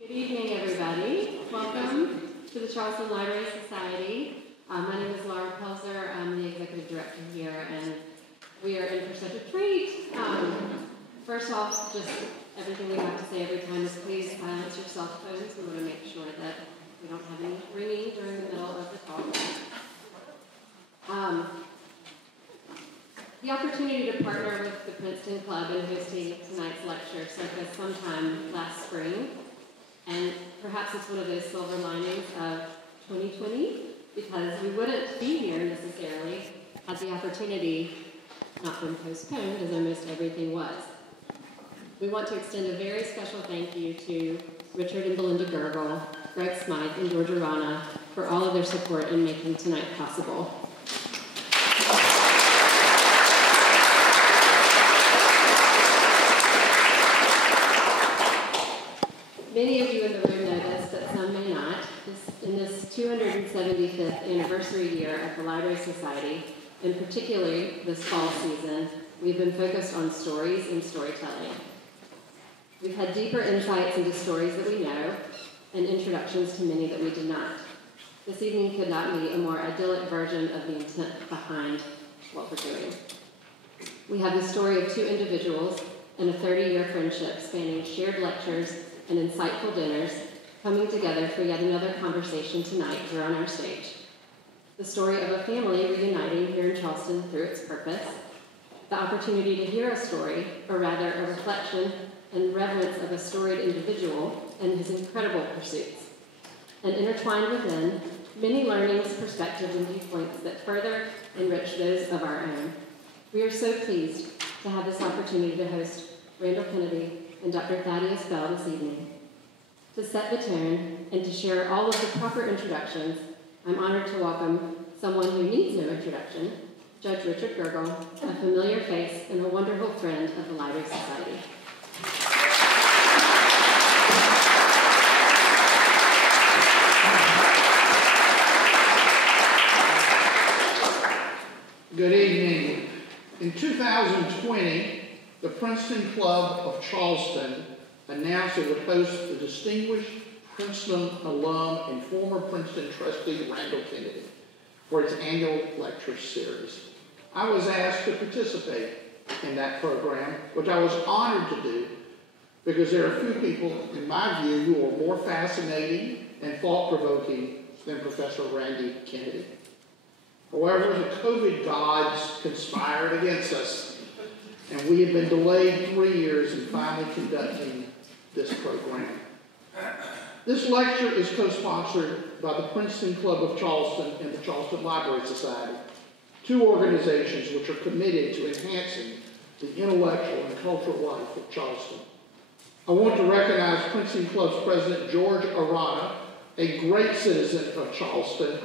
Good evening, everybody. Welcome to the Charleston Library Society. My name is Laura Pelzer. I'm the executive director here, and we are in for such a treat. First off, just everything we have to say every time is please silence your cell phones. We want to make sure that we don't have any ringing during the middle of the talk. The opportunity to partner with the Princeton Club in hosting tonight's lecture surfaced sometime last spring. And perhaps it's one of those silver linings of 2020, because we wouldn't be here necessarily had the opportunity not been postponed, as almost everything was. We want to extend a very special thank you to Richard and Belinda Gergel, Greg Smythe, and George Arana for all of their support in making tonight possible. Many of you in the room know this, but some may not. In this 275th anniversary year of the Library Society, and particularly this fall season, we've been focused on stories and storytelling. We've had deeper insights into stories that we know, and introductions to many that we did not. This evening could not be a more idyllic version of the intent behind what we're doing. We have the story of two individuals and a 30-year friendship spanning shared lectures and insightful dinners coming together for yet another conversation tonight here on our stage. The story of a family reuniting here in Charleston through its purpose, the opportunity to hear a story, or rather a reflection and reverence of a storied individual and his incredible pursuits, and intertwined within, many learnings, perspectives, and viewpoints that further enrich those of our own. We are so pleased to have this opportunity to host Randall Kennedy and Dr. Thaddeus J this evening. To set the tone and to share all of the proper introductions, I'm honored to welcome someone who needs no introduction, Judge Richard Gergel, a familiar face and a wonderful friend of the Library Society. Good evening. In 2020, the Princeton Club of Charleston announced it would host the distinguished Princeton alum and former Princeton trustee Randall Kennedy for its annual lecture series. I was asked to participate in that program, which I was honored to do because there are few people, in my view, who are more fascinating and thought-provoking than Professor Randy Kennedy. However, the COVID gods conspired against us, and we have been delayed 3 years in finally conducting this program. This lecture is co-sponsored by the Princeton Club of Charleston and the Charleston Library Society, two organizations which are committed to enhancing the intellectual and cultural life of Charleston. I want to recognize Princeton Club's president, George Arana, a great citizen of Charleston,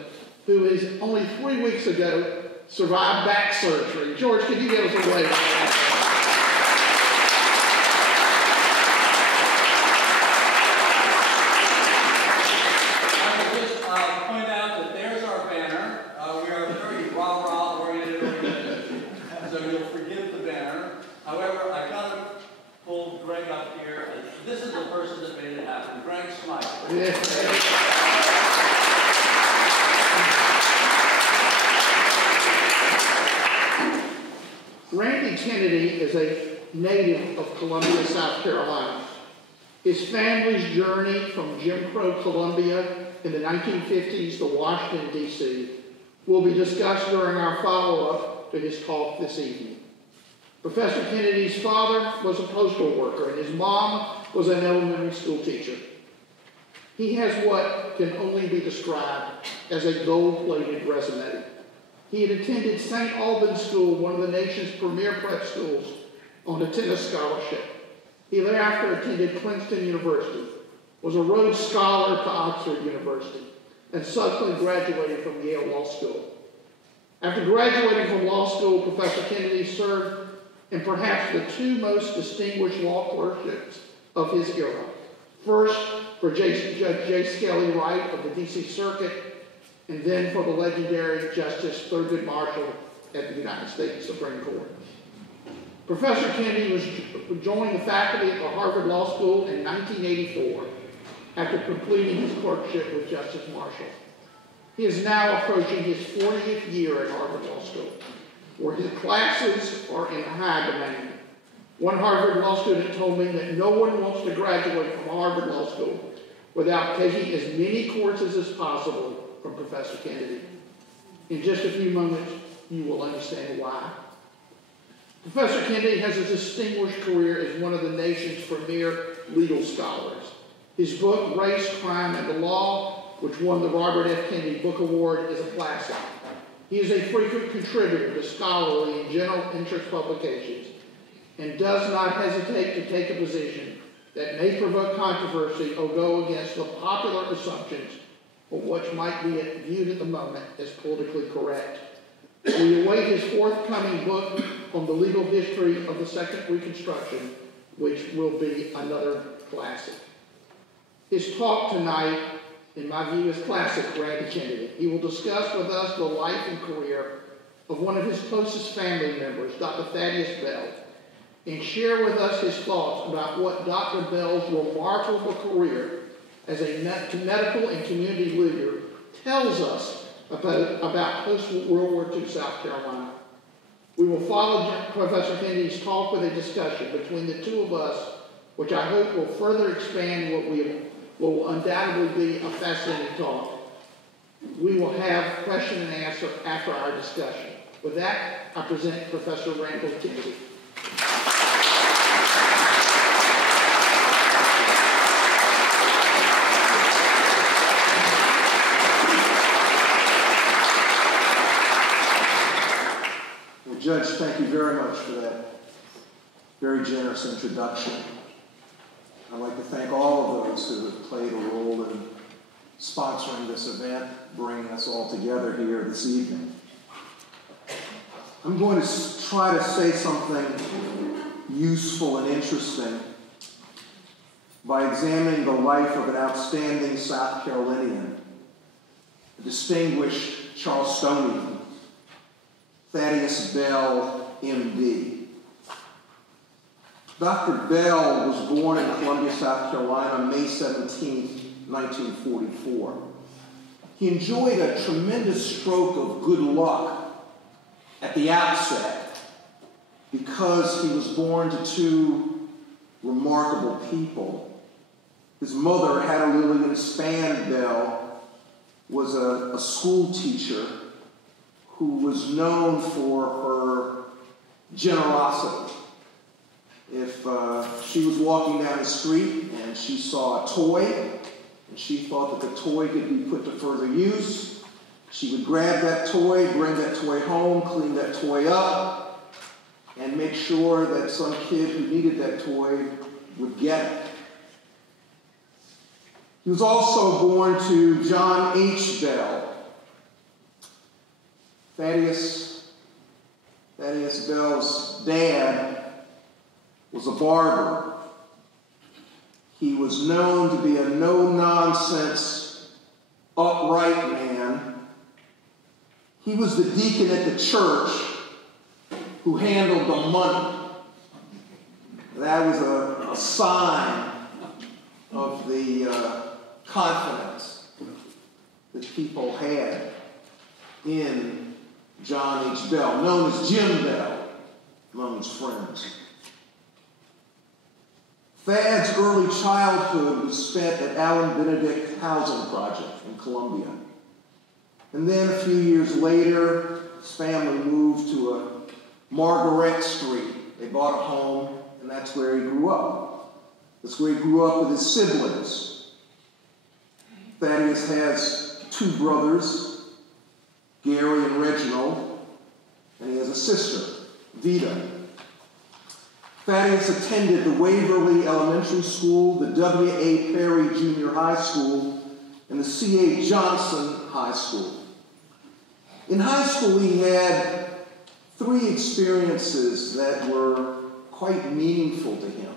who is only 3 weeks ago survived back surgery. George, can you give us a wave? Point out that there's our banner. We are a very rah-rah oriented organization, so you'll forgive the banner. However, I got to pull Greg up here. This is the person that made it happen. Greg Smythe. Randy Kennedy is a native of Columbia, South Carolina. His family's journey from Jim Crow Columbia in the 1950s to Washington, D.C. will be discussed during our follow-up to his talk this evening. Professor Kennedy's father was a postal worker, and his mom was an elementary school teacher. He has what can only be described as a gold-plated resume. He had attended St. Albans School, one of the nation's premier prep schools, on a tennis scholarship. He thereafter attended Princeton University, was a Rhodes Scholar to Oxford University, and subsequently graduated from Yale Law School. After graduating from law school, Professor Kennedy served in perhaps the two most distinguished law clerkships of his era. First, for Judge J. Skelly Wright of the D.C. Circuit, and then for the legendary Justice Thurgood Marshall at the United States Supreme Court. Professor Kennedy joined the faculty at the Harvard Law School in 1984 after completing his clerkship with Justice Marshall. He is now approaching his 40th year at Harvard Law School, where his classes are in high demand. One Harvard Law student told me that no one wants to graduate from Harvard Law School without taking as many courses as possible from Professor Kennedy. In just a few moments, you will understand why. Professor Kennedy has a distinguished career as one of the nation's premier legal scholars. His book, Race, Crime, and the Law, which won the Robert F. Kennedy Book Award, is a classic. He is a frequent contributor to scholarly and general interest publications and does not hesitate to take a position that may provoke controversy or go against the popular assumptions of what might be viewed at the moment as politically correct. We await his forthcoming book on the legal history of the Second Reconstruction, which will be another classic. His talk tonight, in my view, is classic Randall Kennedy. He will discuss with us the life and career of one of his closest family members, Dr. Thaddeus Bell, and share with us his thoughts about what Dr. Bell's remarkable career as a medical and community leader tells us about post-World War II South Carolina. We will follow Professor Kennedy's talk with a discussion between the two of us, which I hope will further expand what will undoubtedly be a fascinating talk. We will have question and answer after our discussion. With that, I present Professor Randall Kennedy. Judge, thank you very much for that very generous introduction. I'd like to thank all of those who have played a role in sponsoring this event, bringing us all together here this evening. I'm going to try to say something useful and interesting by examining the life of an outstanding South Carolinian, a distinguished Charlestonian, Thaddeus Bell, M.D. Dr. Bell was born in Columbia, South Carolina on May 17, 1944. He enjoyed a tremendous stroke of good luck at the outset because he was born to two remarkable people. His mother, Hannah Lillian Spann Bell, was a school teacher who was known for her generosity. If she was walking down the street and she saw a toy, and she thought that the toy could be put to further use, she would grab that toy, bring that toy home, clean that toy up, and make sure that some kid who needed that toy would get it. He was also born to John H. Bell. Thaddeus Bell's dad was a barber. He was known to be a no-nonsense, upright man. He was the deacon at the church who handled the money. That was a sign of the confidence that people had in John H. Bell, known as Jim Bell among his friends. Thad's early childhood was spent at Allen Benedict Housing Project in Columbia. And then a few years later, his family moved to a Margaret Street. They bought a home, and that's where he grew up. That's where he grew up with his siblings. Thaddeus has two brothers, Gary and Reginald, and he has a sister, Vita. Thaddeus attended the Waverly Elementary School, the W.A. Perry Junior High School, and the C.A. Johnson High School. In high school, he had three experiences that were quite meaningful to him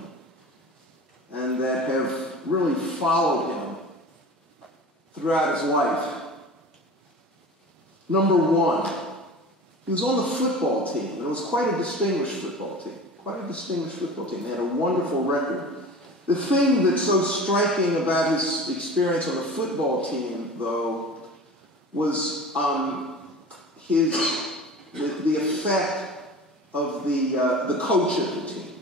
and that have really followed him throughout his life. Number one, he was on the football team, and it was quite a distinguished football team. Quite a distinguished football team. They had a wonderful record. The thing that's so striking about his experience on the football team, though, was the effect of the coach of the team.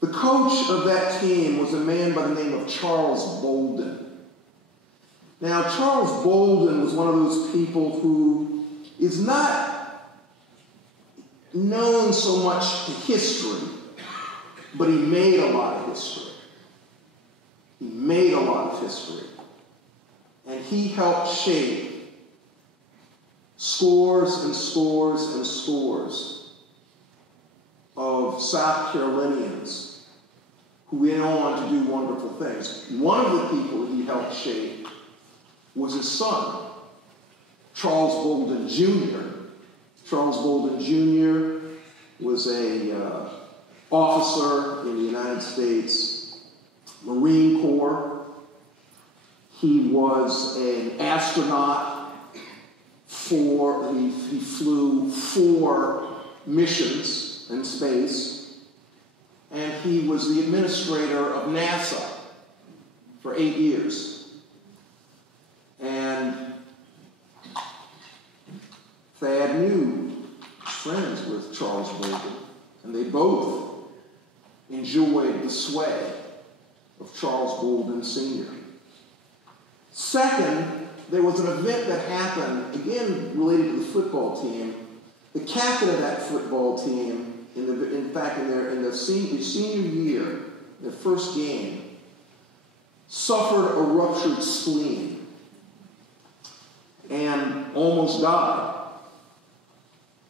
The coach of that team was a man by the name of Charles Bolden. Now, Charles Bolden was one of those people who is not known so much to history, but he made a lot of history. He made a lot of history. And he helped shape scores and scores and scores of South Carolinians who went on to do wonderful things. One of the people he helped shape was his son, Charles Bolden Jr. Charles Bolden Jr. was an officer in the United States Marine Corps. He was an astronaut he flew 4 missions in space, and he was the administrator of NASA for 8 years. And Thad knew friends with Charles Bolden, and they both enjoyed the sway of Charles Bolden Sr. Second, there was an event that happened, again related to the football team. The captain of that football team, in their senior year, their first game, suffered a ruptured spleen and almost died.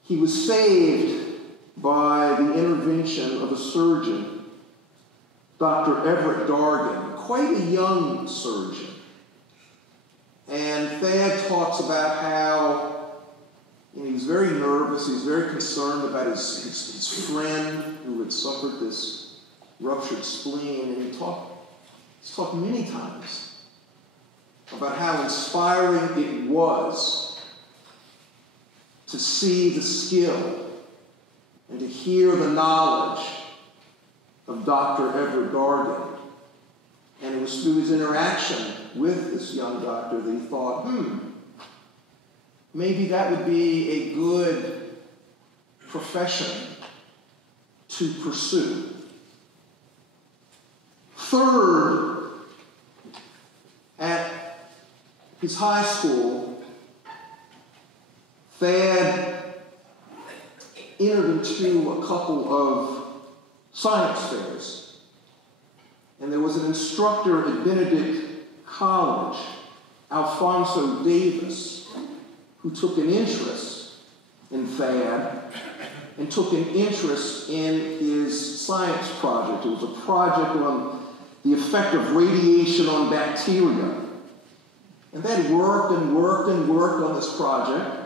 He was saved by the intervention of a surgeon, Dr. Everett Dargan, quite a young surgeon. And Thad talks about how he was very nervous, he was very concerned about his friend who had suffered this ruptured spleen, and he's talked many times about how inspiring it was to see the skill and to hear the knowledge of Dr. Everett Dargan. And it was through his interaction with this young doctor that he thought, maybe that would be a good profession to pursue. Third, at his high school, Thad entered into a couple of science fairs. And there was an instructor at Benedict College, Alfonso Davis, who took an interest in Thad and took an interest in his science project. It was a project on the effect of radiation on bacteria. And Thad worked and worked and worked on this project.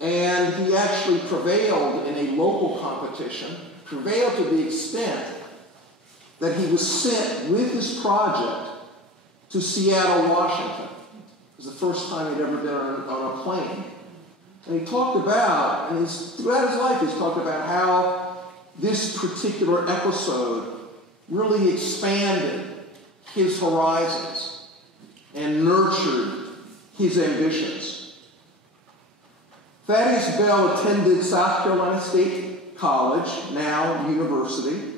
And he actually prevailed in a local competition, prevailed to the extent that he was sent with his project to Seattle, Washington. It was the first time he'd ever been on a plane. And he talked about, and throughout his life, he's talked about how this particular episode really expanded his horizons and nurtured his ambitions. Thaddeus Bell attended South Carolina State College, now university,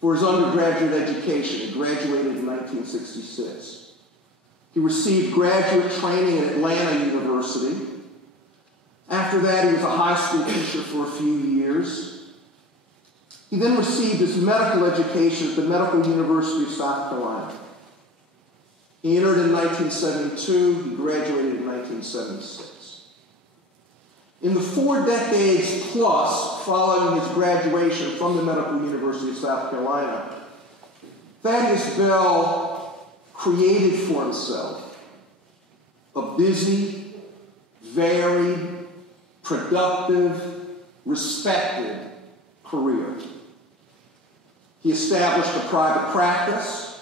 for his undergraduate education. He graduated in 1966. He received graduate training at Atlanta University. After that, he was a high school teacher for a few years. He then received his medical education at the Medical University of South Carolina. He entered in 1972. He graduated in 1976. In the 4 decades plus following his graduation from the Medical University of South Carolina, Thaddeus Bell created for himself a busy, varied, productive, respected career. He established a private practice.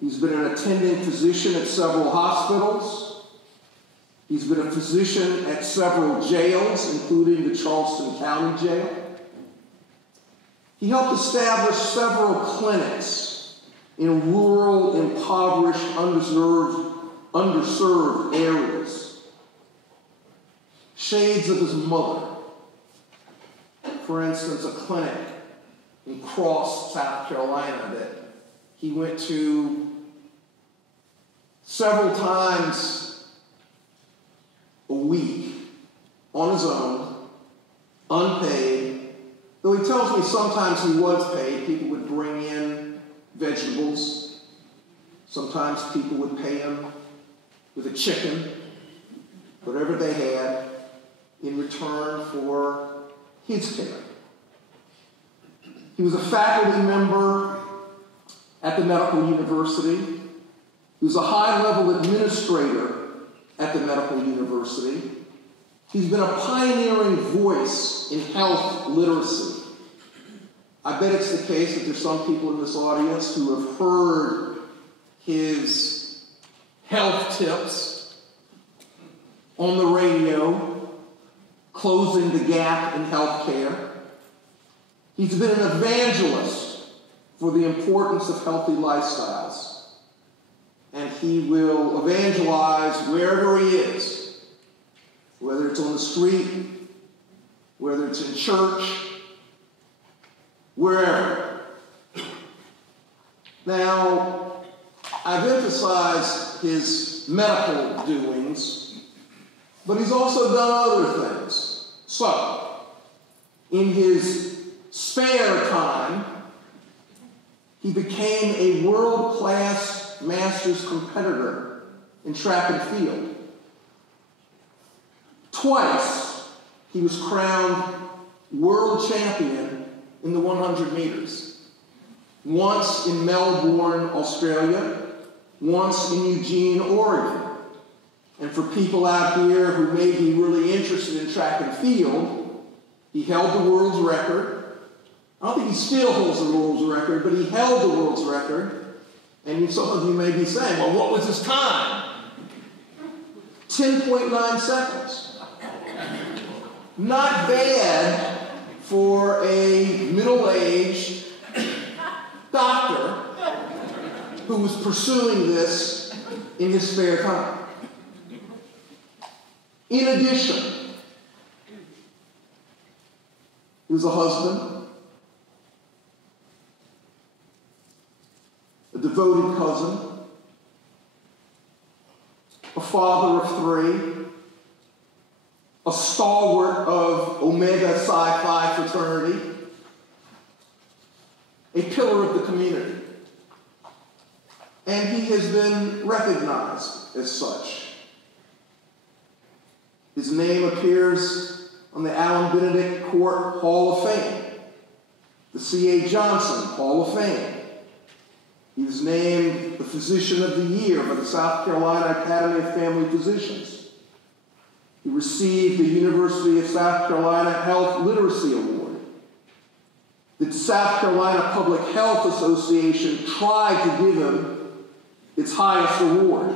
He's been an attending physician at several hospitals. He's been a physician at several jails, including the Charleston County Jail. He helped establish several clinics in rural, impoverished, underserved areas. Shades of his mother. For instance, a clinic in Cross, South Carolina that he went to several times a week on his own, unpaid. Though he tells me sometimes he was paid. People would bring in vegetables. Sometimes people would pay him with a chicken, whatever they had, in return for his care. He was a faculty member at the medical university. He was a high-level administrator at the medical university. He's been a pioneering voice in health literacy. I bet it's the case that there's some people in this audience who have heard his health tips on the radio, closing the gap in health care. He's been an evangelist for the importance of healthy lifestyles. And he will evangelize wherever he is, whether it's on the street, whether it's in church, wherever. Now, I've emphasized his medical doings, but he's also done other things. So, in his spare time, he became a world-class masters competitor in track and field. Twice, he was crowned world champion in the 100 meters. Once in Melbourne, Australia, once in Eugene, Oregon. And for people out here who may be really interested in track and field, he held the world's record. I don't think he still holds the world's record, but he held the world's record. And some of you may be saying, well, what was his time? 10.9 seconds. Not bad for a middle-aged doctor who was pursuing this in his spare time. In addition, he was a husband, a devoted cousin, a father of three, a stalwart of Omega Psi Phi fraternity, a pillar of the community. And he has been recognized as such. His name appears on the Allen Benedict Court Hall of Fame, the C.A. Johnson Hall of Fame. He was named the Physician of the Year by the South Carolina Academy of Family Physicians. He received the University of South Carolina Health Literacy Award. The South Carolina Public Health Association tried to give him its highest award.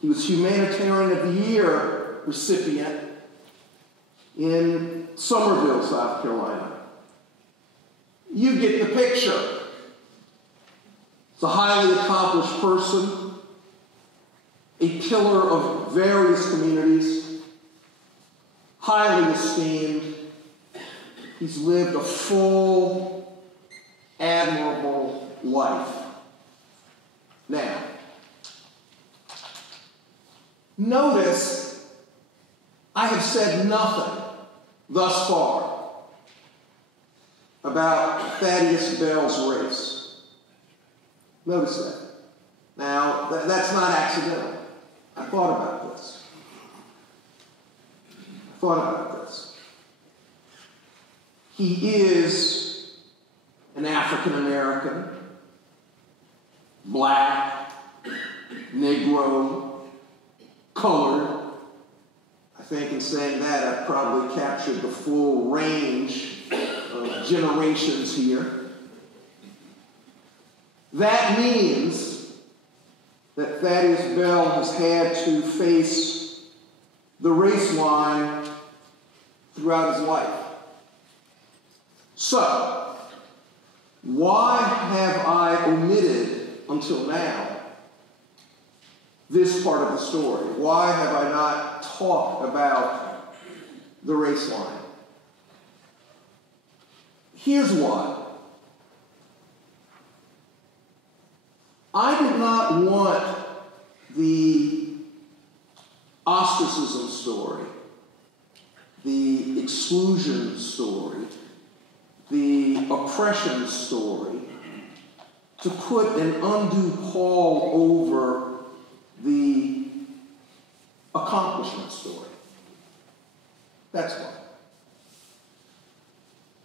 He was Humanitarian of the Year recipient in Summerville, South Carolina. You get the picture. It's a highly accomplished person, a pillar of various communities, highly esteemed. He's lived a full, admirable life. Now, notice I have said nothing thus far about Thaddeus Bell's race. Notice that. Now, that's not accidental. I thought about this. He is an African American, black, Negro, colored. I think in saying that, I've probably captured the full range of generations here. That means that Thaddeus Bell has had to face the race line throughout his life. So, why have I omitted until now this part of the story? Why have I not talked about the race line? Here's why. I did not want the ostracism story, the exclusion story, the oppression story to put an undue pall over the accomplishment story. That's why.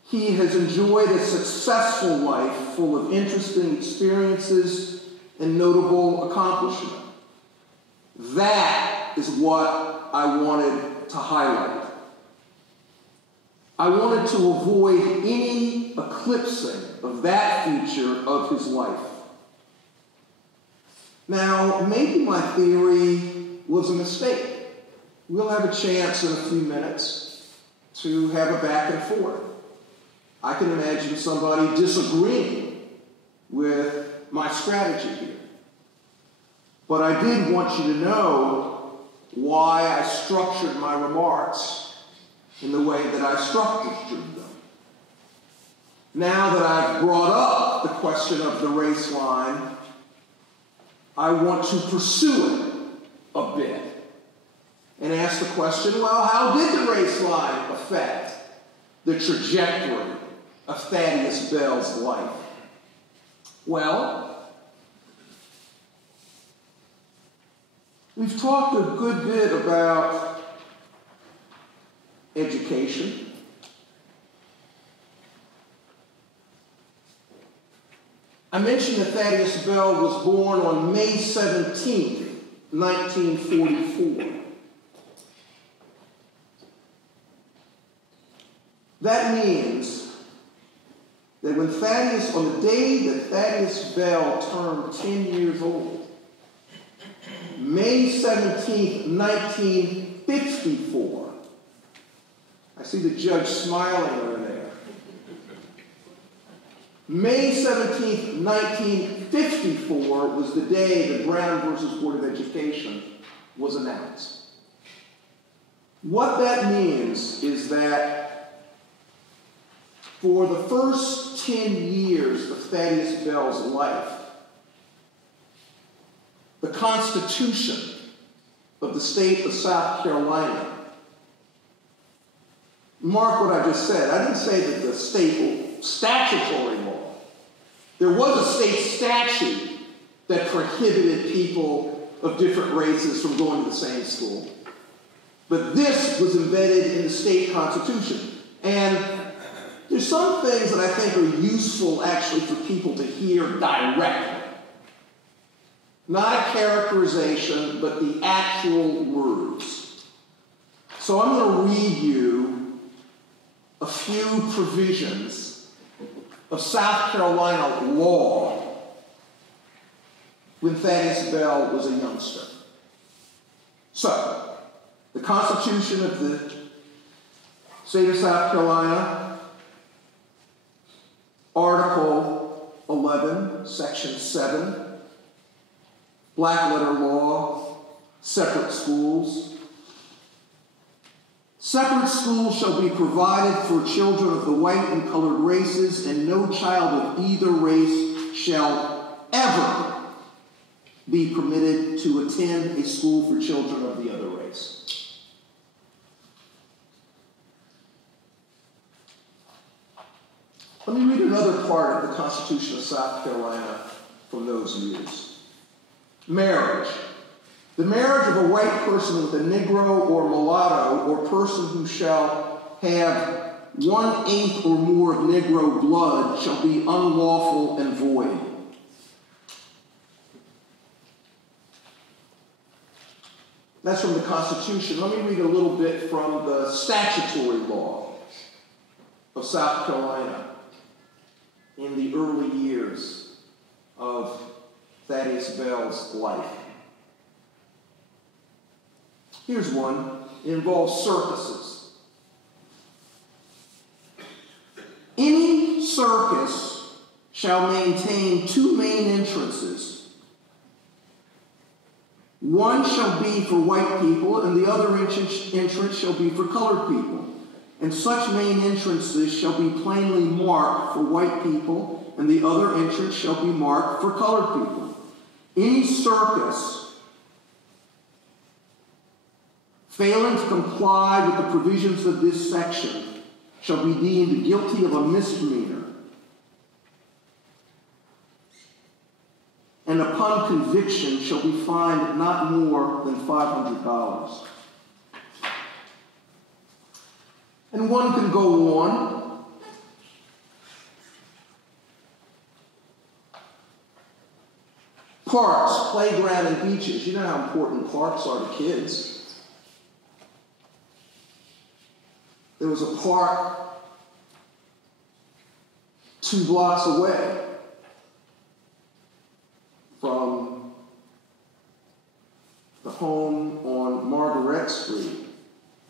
He has enjoyed a successful life full of interesting experiences and notable accomplishment. That is what I wanted to highlight. I wanted to avoid any eclipsing of that feature of his life. Now, maybe my theory was a mistake. We'll have a chance in a few minutes to have a back and forth. I can imagine somebody disagreeing with my strategy here. But I did want you to know why I structured my remarks in the way that I structured them. Now that I've brought up the question of the race line, I want to pursue it a bit and ask the question, well, how did the race line affect the trajectory of Thaddeus Bell's life? Well, we've talked a good bit about education. I mentioned that Thaddeus Bell was born on May 17th, 1944. That means that when Thaddeus, on the day that Thaddeus Bell turned 10 years old, May 17th, 1954, I see the judge smiling over there. May 17th, 1954 was the day that Brown versus Board of Education was announced. What that means is that for the first 10 years of Thaddeus Bell's life, the Constitution of the state of South Carolina, mark what I just said. I didn't say that the state statutory law. There was a state statute that prohibited people of different races from going to the same school. But this was embedded in the state constitution. And there's some things that I think are useful actually for people to hear directly. Not a characterization, but the actual words. So I'm going to read you a few provisions of South Carolina law when Thaddeus Bell was a youngster. So, the Constitution of the state of South Carolina, Article 11, Section 7, black letter law, separate schools. Separate schools shall be provided for children of the white and colored races, and no child of either race shall ever be permitted to attend a school for children of the other race. Let me read another part of the Constitution of South Carolina from those years. Marriage. The marriage of a white person with a Negro or mulatto or person who shall have 1/8 or more of Negro blood shall be unlawful and void. That's from the Constitution. Let me read a little bit from the statutory law of South Carolina in the early years of Thaddeus Bell's life. Here's one. It involves circuses. Any circus shall maintain two main entrances. One shall be for white people, and the other entrance shall be for colored people. And such main entrances shall be plainly marked for white people, and the other entrance shall be marked for colored people. Any circus failing to comply with the provisions of this section shall be deemed guilty of a misdemeanor, and upon conviction shall be fined not more than $500. And one can go on. Parks, playground, and beaches. You know how important parks are to kids. There was a park 2 blocks away from the home on Margaret Street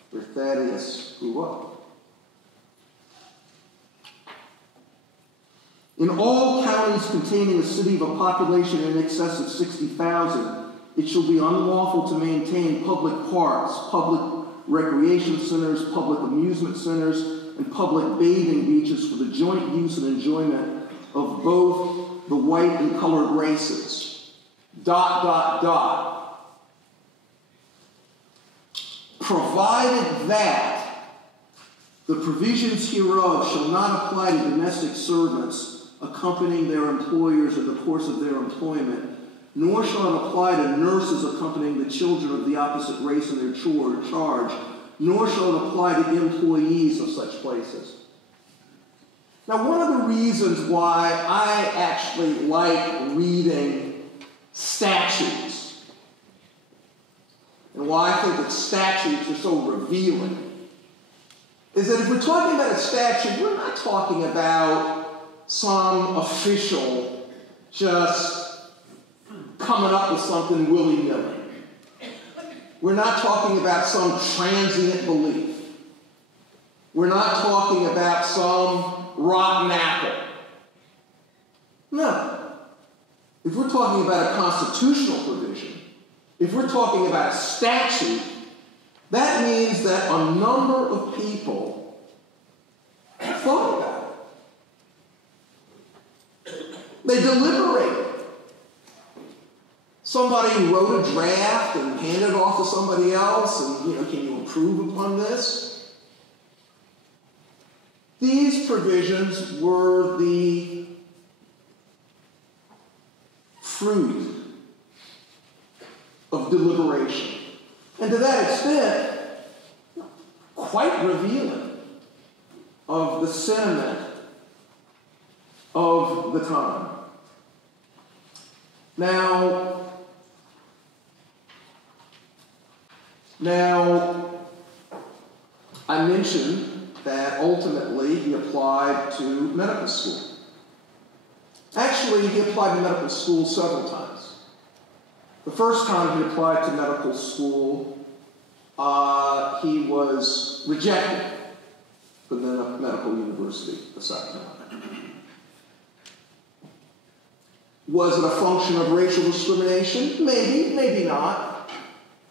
where Thaddeus grew up. In all counties containing a city of a population in excess of 60,000, it shall be unlawful to maintain public parks, public recreation centers, public amusement centers, and public bathing beaches for the joint use and enjoyment of both the white and colored races. ... Provided that the provisions hereof shall not apply to domestic servants accompanying their employers in the course of their employment, nor shall it apply to nurses accompanying the children of the opposite race in their charge, nor shall it apply to employees of such places. Now, one of the reasons why I actually like reading statutes, and why I think that statutes are so revealing, is that if we're talking about a statute, we're not talking about some official just coming up with something willy-nilly. We're not talking about some transient belief. We're not talking about some rotten apple. No. If we're talking about a constitutional provision, if we're talking about a statute, that means that a number of people thought about it. They deliberated. Somebody wrote a draft and handed it off to somebody else, and, can you approve upon this? These provisions were the fruit of deliberation. And to that extent, quite revealing of the sentiment of the time. Now, I mentioned that ultimately he applied to medical school. Actually, he applied to medical school several times. The first time he applied to medical school, he was rejected from the medical university the second time. Was it a function of racial discrimination? Maybe, maybe not.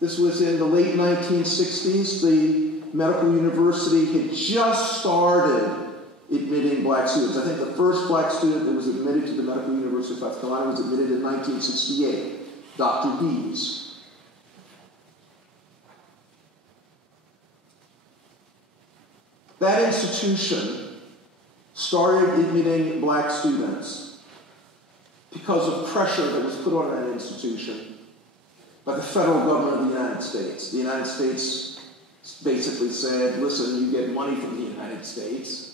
This was in the late 1960s. The medical university had just started admitting black students. I think the first black student that was admitted to the Medical University of South Carolina was admitted in 1968, Dr. Dees. That institution started admitting black students because of pressure that was put on that institution by the federal government of the United States. The United States basically said, listen, you get money from the United States.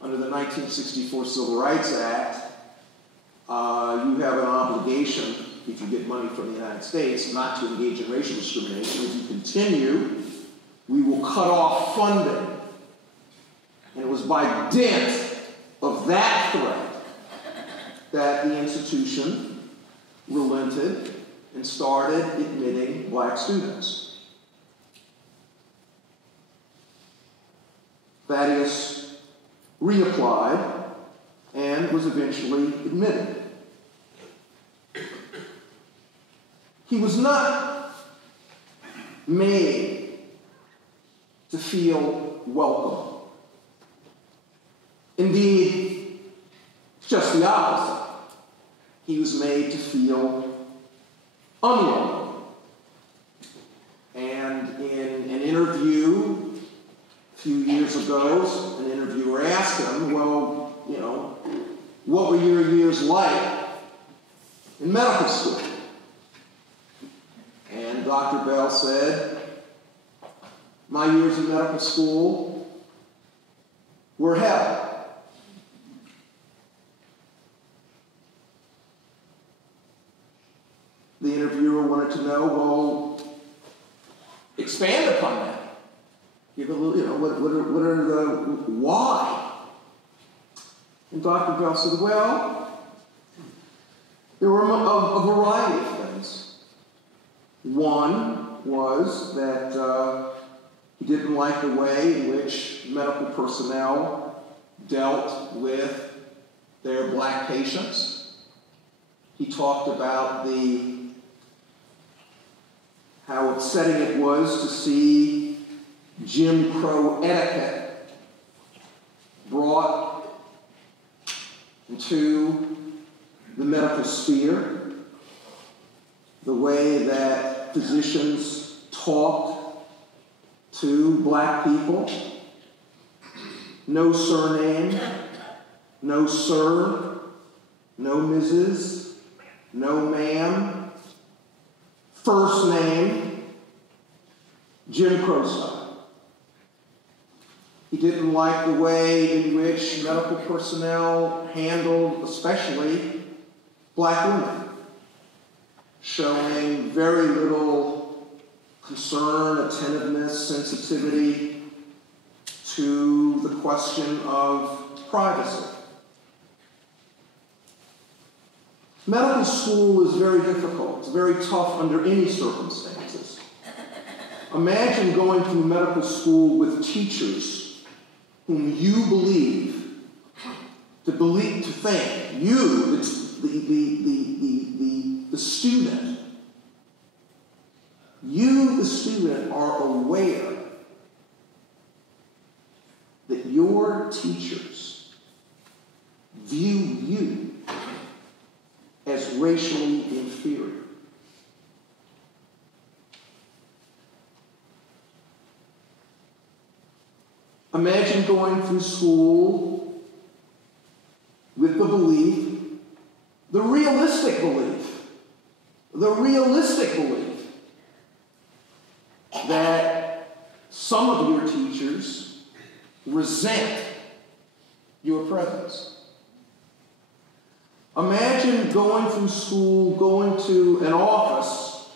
Under the 1964 Civil Rights Act, you have an obligation, if you get money from the United States, not to engage in racial discrimination. If you continue, we will cut off funding. And it was by dint of that threat that the institution relented and started admitting black students. Thaddeus reapplied and was eventually admitted. He was not made to feel welcome. Indeed, just the opposite. He was made to feel unwelcome. And in an interview a few years ago, an interviewer asked him, well, you know, what were your years like in medical school? And Dr. Bell said, my years in medical school were hell. The interviewer wanted to know, well, expand upon that. Give a little, you know, what are the why? And Dr. Bell said, well, there were a variety of things. One was that he didn't like the way in which medical personnel dealt with their black patients. He talked about how upsetting it was to see Jim Crow etiquette brought into the medical sphere, the way that physicians talked to black people. No surname, no sir, no Mrs., no ma'am. First name, Jim Crow style. He didn't like the way in which medical personnel handled, especially black women, showing very little concern, attentiveness, sensitivity to the question of privacy. Medical school is very difficult. It's very tough under any circumstances. Imagine going through medical school with teachers whom you to think, you, the student, you, the student, are aware that your teachers view you as racially inferior. Imagine going through school with the belief, the realistic belief that some of your teachers resent your presence. Imagine going through school, going to an office,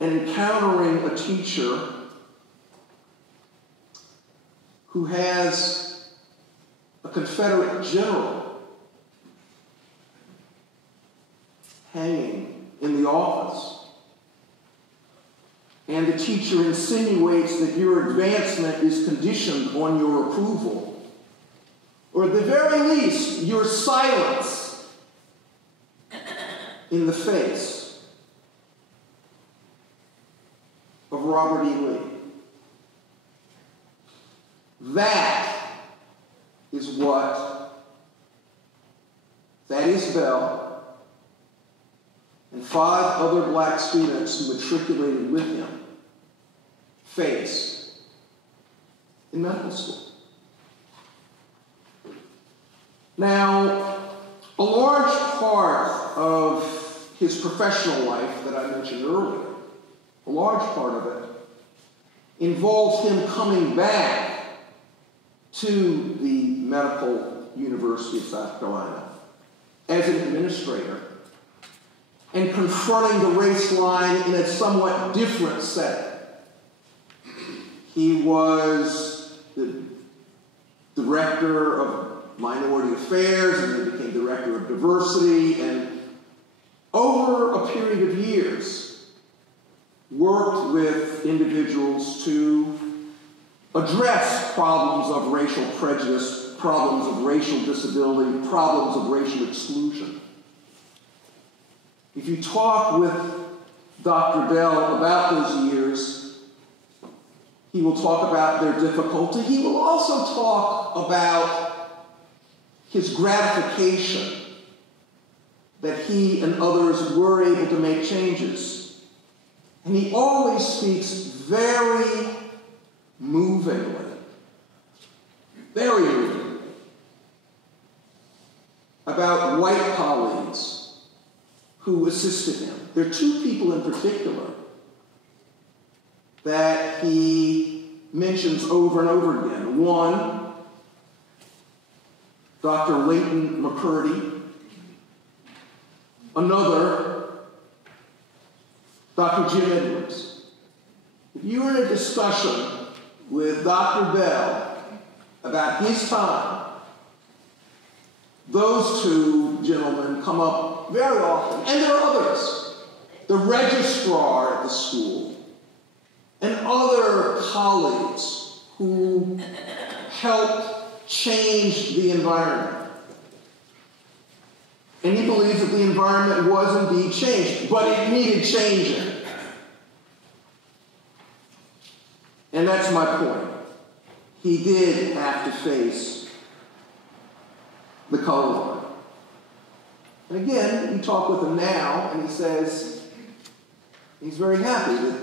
and encountering a teacher who has a Confederate general hanging in the office. And the teacher insinuates that your advancement is conditioned on your approval, or at the very least, your silence in the face of Robert E. Lee. That is what Thaddeus Bell and 5 other black students who matriculated with him face in medical school. Now, a large part of his professional life that I mentioned earlier, a large part of it, involves him coming back to the Medical University of South Carolina as an administrator and confronting the race line in a somewhat different setting. He was the director of minority affairs, and then became director of diversity, and over a period of years worked with individuals to address problems of racial prejudice, problems of racial disability, problems of racial exclusion. If you talk with Dr. Bell about those years, he will talk about their difficulty. He will also talk about his gratification that he and others were able to make changes. And he always speaks very movingly, about white colleagues who assisted him. There are two people in particular that he mentions over and over again. One, Dr. Leighton McCurdy. Another, Dr. Jim Edwards. If you were in a discussion with Dr. Bell about his time, those two gentlemen come up very often, and there are others. The registrar at the school, and other colleagues who helped change the environment. And he believes that the environment was indeed changed, but it needed changing. And that's my point. He did have to face the color line. And again, you talk with him now, and he says he's very happy that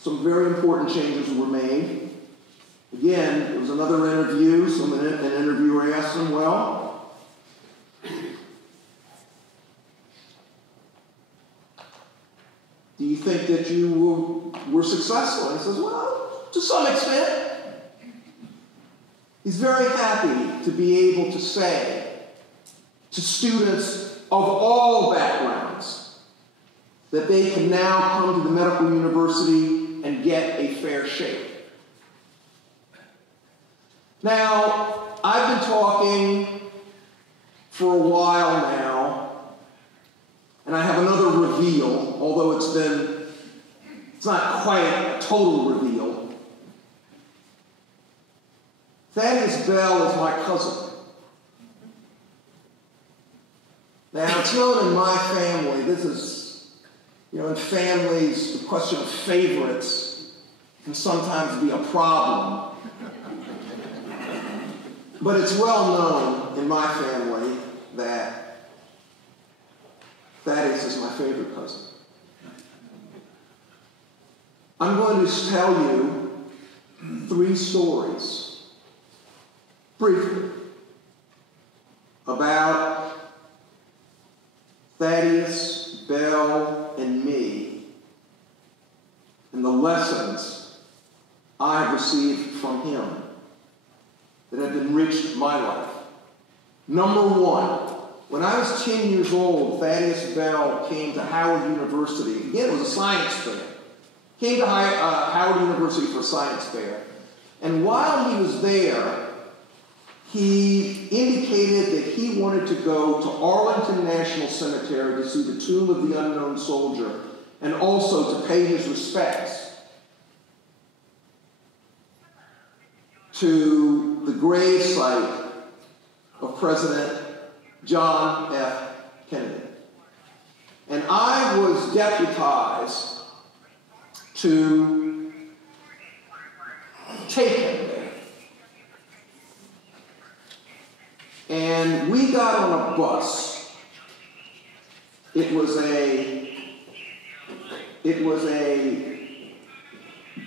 some very important changes were made. Again, there was another interview. An interviewer asked him, well, do you think that you were successful? And he says, well, to some extent. He's very happy to be able to say to students of all backgrounds that they can now come to the medical university and get a fair shake. Now, I've been talking for a while now, and I have another reveal, although it's not quite a total reveal. Thaddeus Bell is my cousin. Now, it's known in my family, this is, in families, the question of favorites can sometimes be a problem. But it's well known in my family that Thaddeus is my favorite cousin. I'm going to tell you 3 stories, briefly, about Thaddeus, Bell, and me, and the lessons I have received from him that have enriched my life. Number 1, when I was 10 years old, Thaddeus Bell came to Howard University. Again, it was a science fair. Came to Howard University for a science fair. And while he was there, he indicated that he wanted to go to Arlington National Cemetery to see the tomb of the unknown soldier and also to pay his respects to the grave site of President John F. Kennedy. And I was deputized to take him there. And we got on a bus. It was a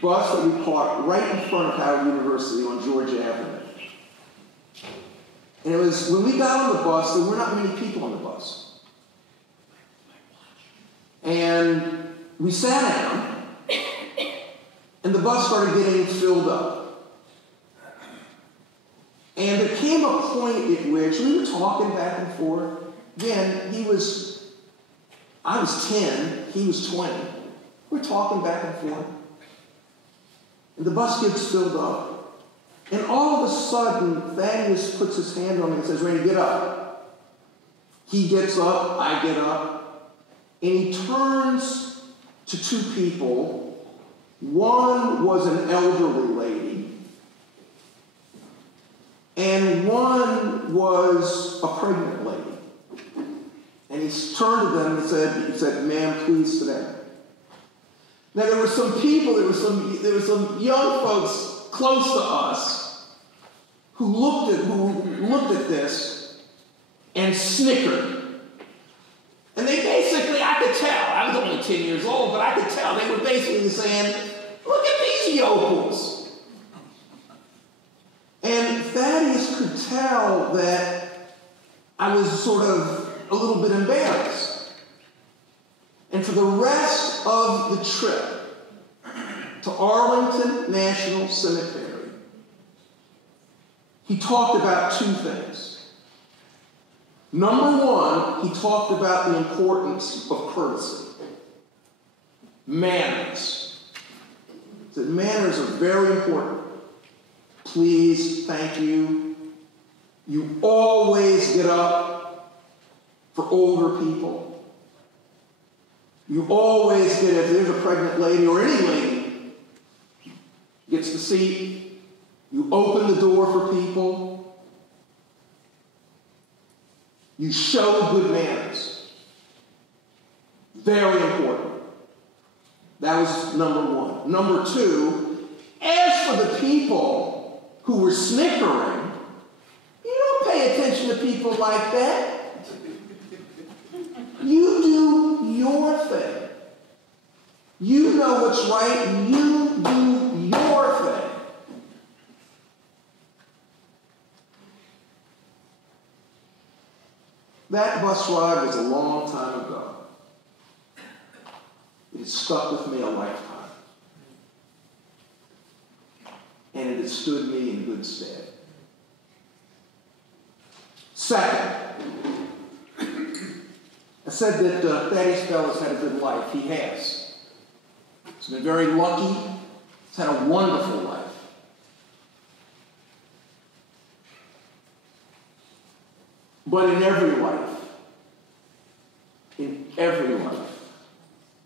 bus that we parked right in front of Howard University on George Avenue. And it was, when we got on the bus, there were not many people on the bus. And we sat down, and the bus started getting filled up. And there came a point at which we were talking back and forth. Again, I was 10, he was 20. We're talking back and forth. And the bus gets filled up. And all of a sudden, Thaddeus puts his hand on me and says, "Randy, get up." He gets up, I get up, and he turns to 2 people. One was an elderly lady, turned to them and said, "Ma'am, please sit down." Now there were some people, there were some young folks close to us who looked at this and snickered. And they basically, I could tell, I was only 10 years old, but I could tell they were basically saying, "Look at these yokels." And Thaddeus could tell that I was sort of a little bit embarrassed. And for the rest of the trip to Arlington National Cemetery, he talked about two things. Number one, he talked about the importance of courtesy. Manners. He said manners are very important. Please, thank you. You always get up for older people. You always get, if there's a pregnant lady or any lady gets the seat, you open the door for people. You show good manners. Very important. That was number one. Number two, as for the people who were snickering, you don't pay attention to people like that. You do your thing. You know what's right. You do your thing. That bus ride was a long time ago. It has stuck with me a lifetime. And it has stood me in good stead. Second, I said that Thaddeus Bell has had a good life. He has. He's been very lucky. He's had a wonderful life. But in every life,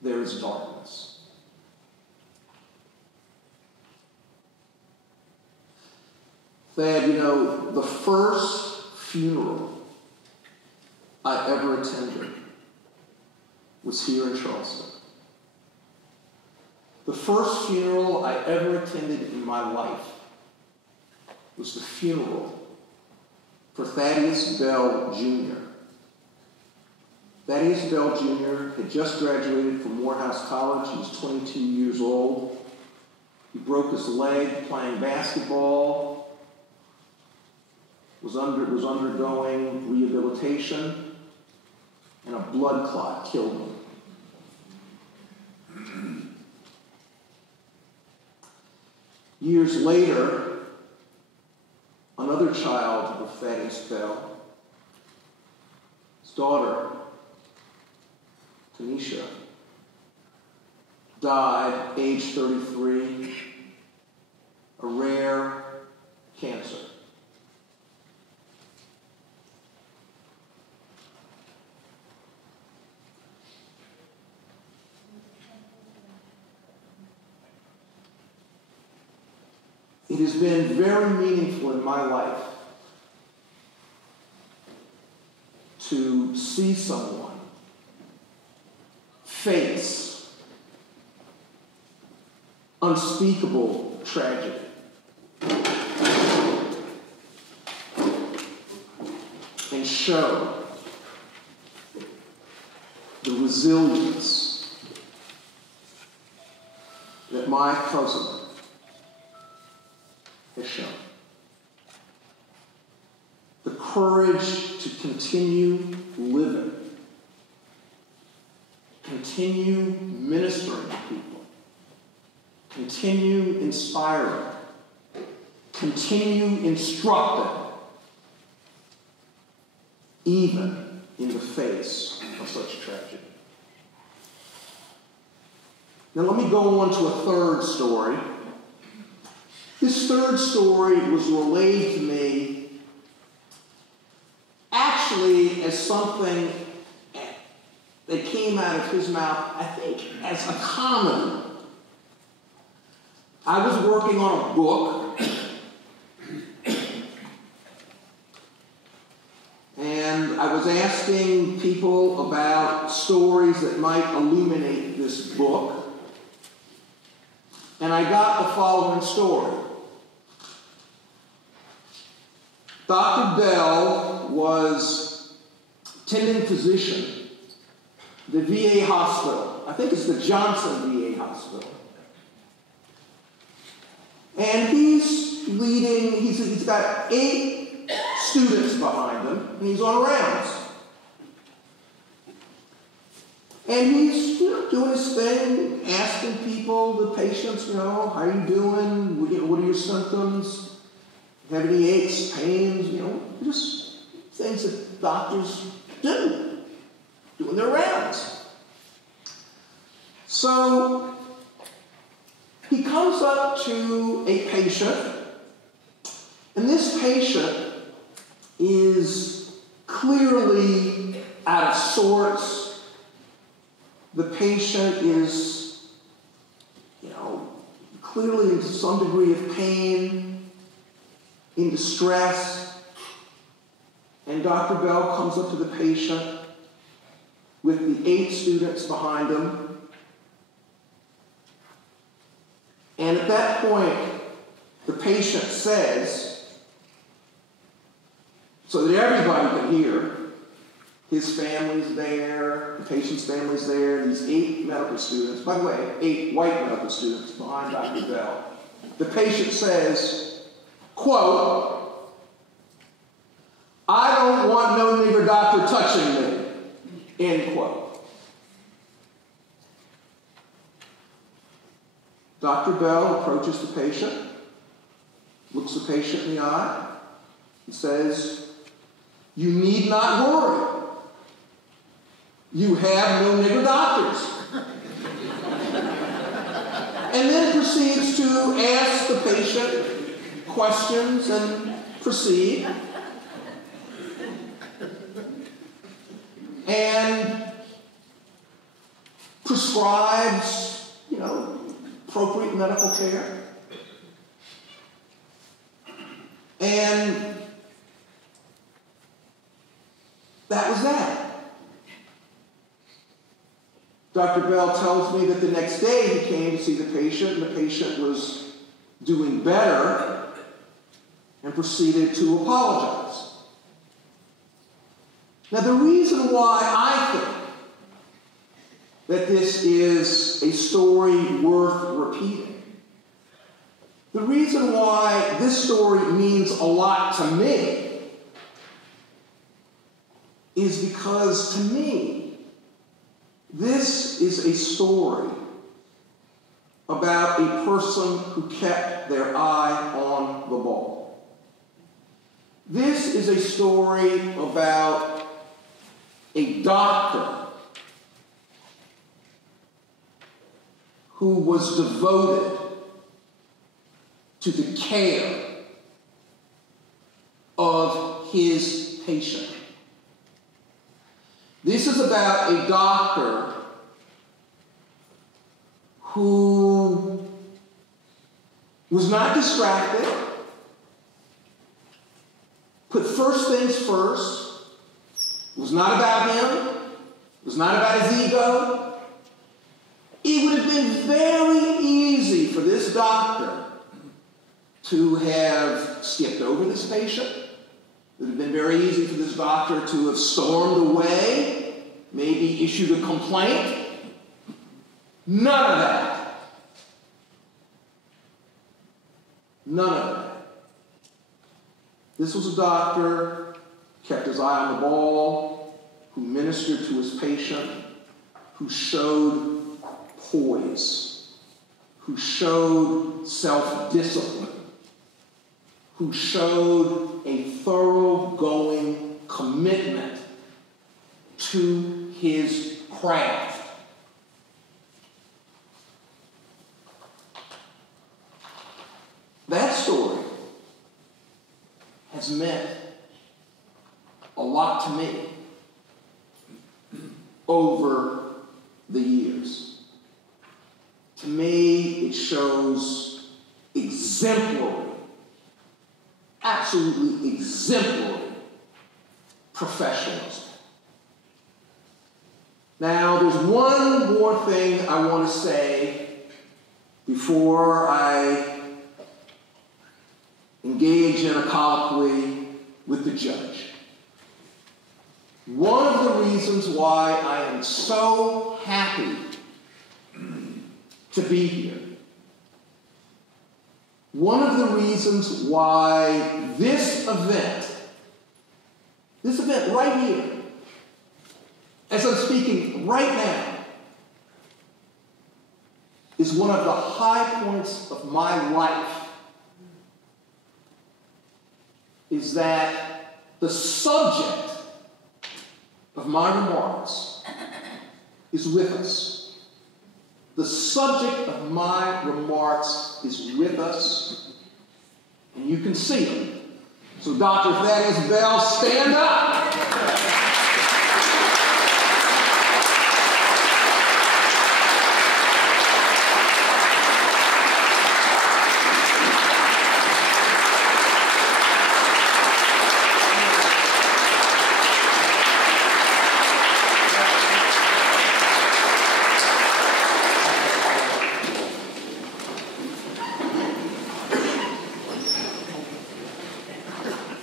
there is darkness. Thad, you know, the first funeral I ever attended was here in Charleston. The first funeral I ever attended in my life was the funeral for Thaddeus Bell Jr. Thaddeus Bell Jr. had just graduated from Morehouse College. He was 22 years old. He broke his leg playing basketball, was undergoing rehabilitation, and a blood clot killed him. Years later, another child of Thaddeus Bell, his daughter, Tanisha, died age 33, a rare cancer. It has been very meaningful in my life to see someone face unspeakable tragedy and show the resilience that my cousin has shown. The courage to continue living, continue ministering to people, continue inspiring, continue instructing, even in the face of such tragedy. Now let me go on to a third story. This third story was relayed to me actually as something that came out of his mouth, I think, as a comedy. I was working on a book, and I was asking people about stories that might illuminate this book, and I got the following story. Dr. Bell was attending physician at the VA hospital. I think it's the Johnson VA hospital. And he's leading, he's got 8 students behind him, and he's on rounds. And he's doing his thing, asking people, the patients, how are you doing? What are your symptoms? Have any aches, pains? Just things that doctors do, doing their rounds. So he comes up to a patient, and this patient is clearly out of sorts. The patient is, clearly in some degree of pain, in distress. And Dr. Bell comes up to the patient with the 8 students behind him. And at that point, the patient says, so that everybody can hear, his family's there, the patient's family's there, these 8 medical students, by the way, 8 white medical students behind Dr. Bell. The patient says, quote, "I don't want no nigger doctor touching me," end quote. Dr. Bell approaches the patient, looks the patient in the eye, and says, "You need not worry. You have no nigger doctors." And then proceeds to ask the patient questions and proceed. And prescribes, appropriate medical care. And that was that. Dr. Bell tells me that the next day he came to see the patient, and the patient was doing better and proceeded to apologize. Now, the reason why I think that this is a story worth repeating, the reason why this story means a lot to me, is because, to me, this is a story about a person who kept their eye on the ball. This is a story about a doctor who was devoted to the care of his patient. This is about a doctor who was not distracted, put first things first, was not about him, was not about his ego. It would have been very easy for this doctor to have skipped over this patient. It would have been very easy for this doctor to have stormed away, maybe issued a complaint. None of that. None of that. This was a doctor, kept his eye on the ball, who ministered to his patient, who showed poise, who showed self-discipline, who showed a thoroughgoing commitment to his craft. That story has meant a lot to me over the years. To me, it shows exemplary, absolutely exemplary professionalism. Now, there's one more thing I want to say before I engage in a colloquy with the judge. One of the reasons why I am so happy to be here, one of the reasons why this event right here, as I'm speaking right now, is one of the high points of my life, is that the subject of my remarks is with us. The subject of my remarks is with us, and you can see him. So Dr. Thaddeus Bell, stand up.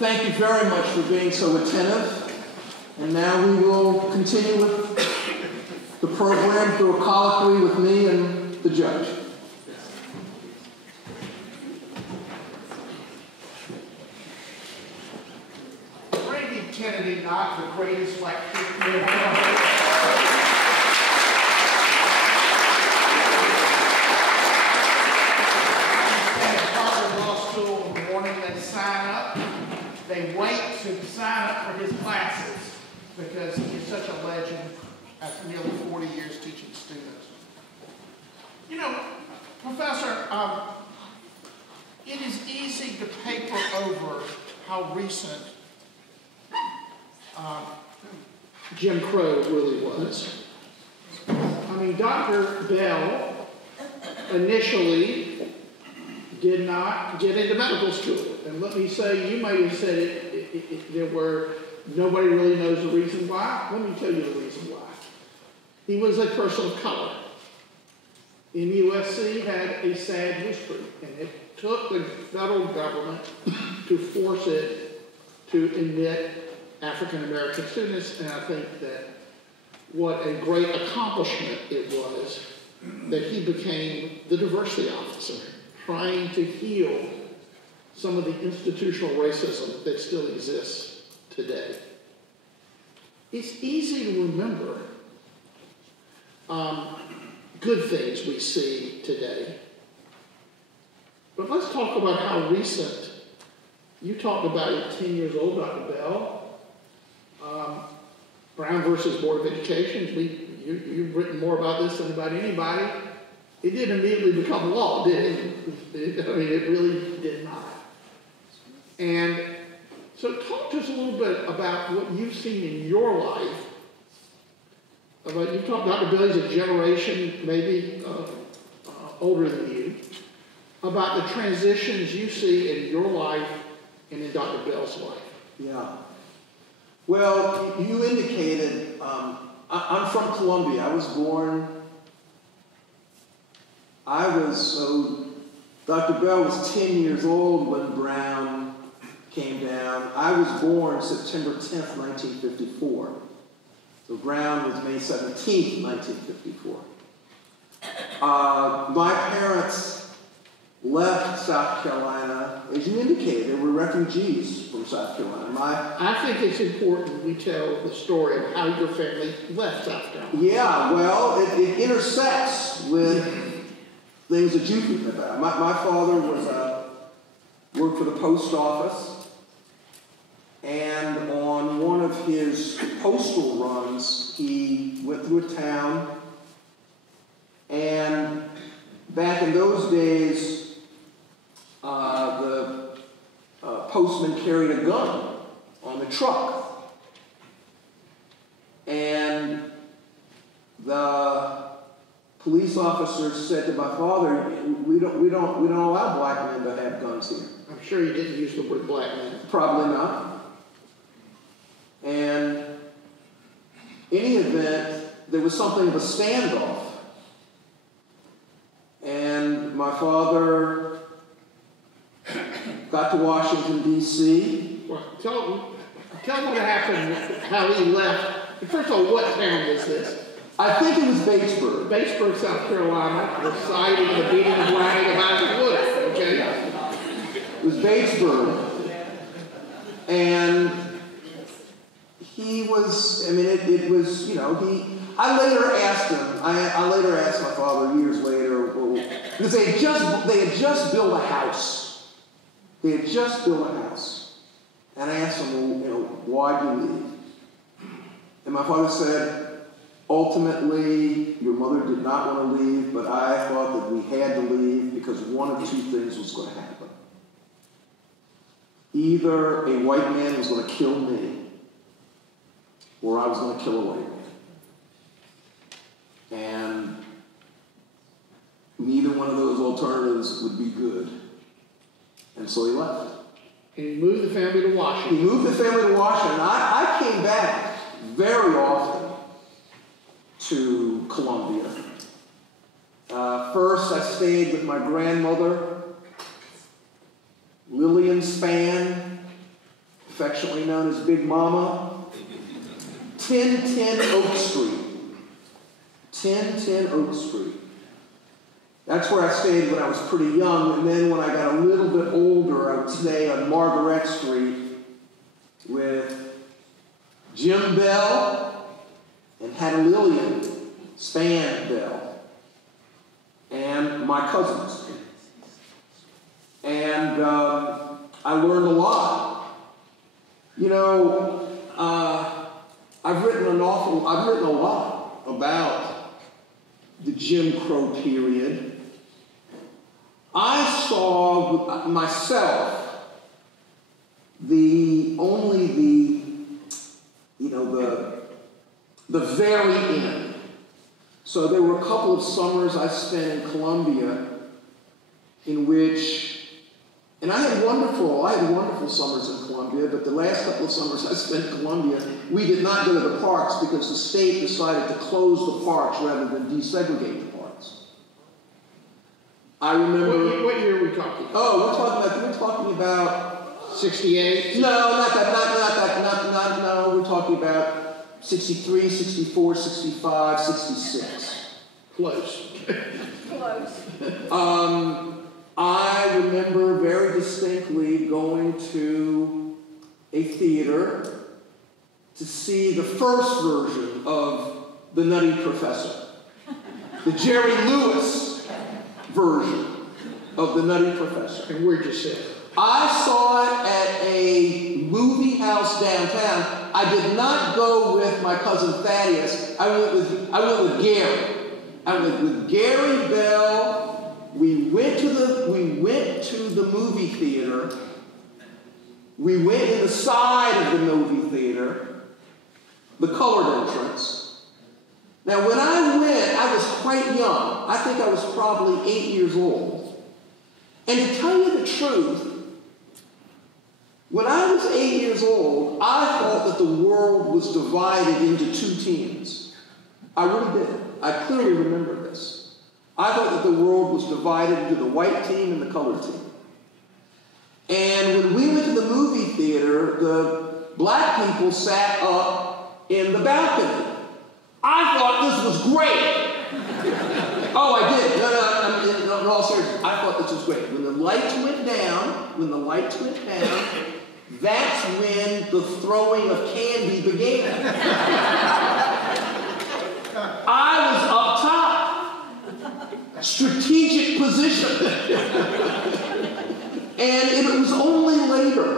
Thank you very much for being so attentive. And now we will continue with the program through a colloquy with me and the judge. Randall Kennedy, not the greatest lecturer. They wait to sign up for his classes because he's such a legend after nearly 40 years teaching students. You know, Professor, it is easy to paper over how recent Jim Crow really was. I mean, Dr. Bell initially did not get into medical school. And let me say, you may have said there were, nobody really knows the reason why. Let me tell you the reason why. He was a person of color. And USC had a sad history, and it took the federal government to force it to admit African American students, and I think that what a great accomplishment it was that he became the diversity officer, trying to heal some of the institutional racism that still exists today. It's easy to remember good things we see today. But let's talk about how recent. You talked about it 10 years old, Dr. Bell. Brown versus Board of Education. You've written more about this than about anybody. It didn't immediately become law, did it? I mean, it really did not. And so talk to us a little bit about what you've seen in your life. You talked, Dr. Bill's a generation maybe older than you, about the transitions you see in your life and in Dr. Bell's life. Yeah. Well, you indicated, I'm from Columbia. I was born, Dr. Bell was 10 years old when Brown came down. I was born September 10th, 1954. So Brown was May 17th, 1954. My parents left South Carolina, as you indicated. They were refugees from South Carolina. I think it's important we tell the story of how your family left South Carolina. Yeah, well, it intersects with things that you've written about. My father worked for the post office, and on one of his postal runs, he went through a town, and back in those days, the postman carried a gun on the truck, and the police officer said to my father, "We don't allow black men to have guns here." I'm sure you didn't use the word black man. Probably not. And in any event, there was something of a standoff. And my father got to Washington, D.C. Well, tell what happened, how he left. First of all, what town was this? I think it was Batesburg. Batesburg, South Carolina, the sighting, the beating and writing of Isaac Wood, okay? It was Batesburg. And he was, I mean, it was, you know, I later asked him, I later asked my father years later, because they had just built a house. They had just built a house. And I asked him, well, you know, why'd you leave? And my father said, ultimately, your mother did not want to leave, but I thought that we had to leave because one of two things was going to happen. Either a white man was going to kill me, or I was going to kill a white man. And neither one of those alternatives would be good. And so he left. And he moved the family to Washington. He moved the family to Washington. I came back very often to Columbia. First, I stayed with my grandmother, Lillian Spann, affectionately known as Big Mama, 1010 Oak Street. 1010 Oak Street. That's where I stayed when I was pretty young, and then when I got a little bit older, I would stay on Margaret Street with Jim Bell and Hattie Lillian Spann Bell and my cousins. And I learned a lot. You know, I've written a lot about the Jim Crow period. I saw myself the very end. So there were a couple of summers I spent in Columbia in which, and I had wonderful summers in Columbia, but the last couple of summers I spent in Columbia, we did not go to the parks because the state decided to close the parks rather than desegregate the parks. I remember. What year are we talking about? Oh, we're talking about 68? No, not that. No, we're talking about 63, 64, 65, 66. Close. I remember very distinctly going to a theater to see the first version of The Nutty Professor, the Jerry Lewis version of The Nutty Professor. And where'd you see it? I saw it at a movie house downtown. I did not go with my cousin Thaddeus. I went with Gary. I went with Gary Bell. We went to the movie theater. We went in the side of the movie theater, the colored entrance. Now, when I went, I was quite young. I think I was probably 8 years old. And to tell you the truth, when I was 8 years old, I thought that the world was divided into two teams. I really did. I clearly remember this. I thought that the world was divided into the white team and the colored team. And when we went to the movie theater, the black people sat up in the balcony. I thought this was great. Oh, I did. No, in all seriousness, I thought this was great. When the lights went down, that's when the throwing of candy began. I was up top. Strategic position. And it was only later,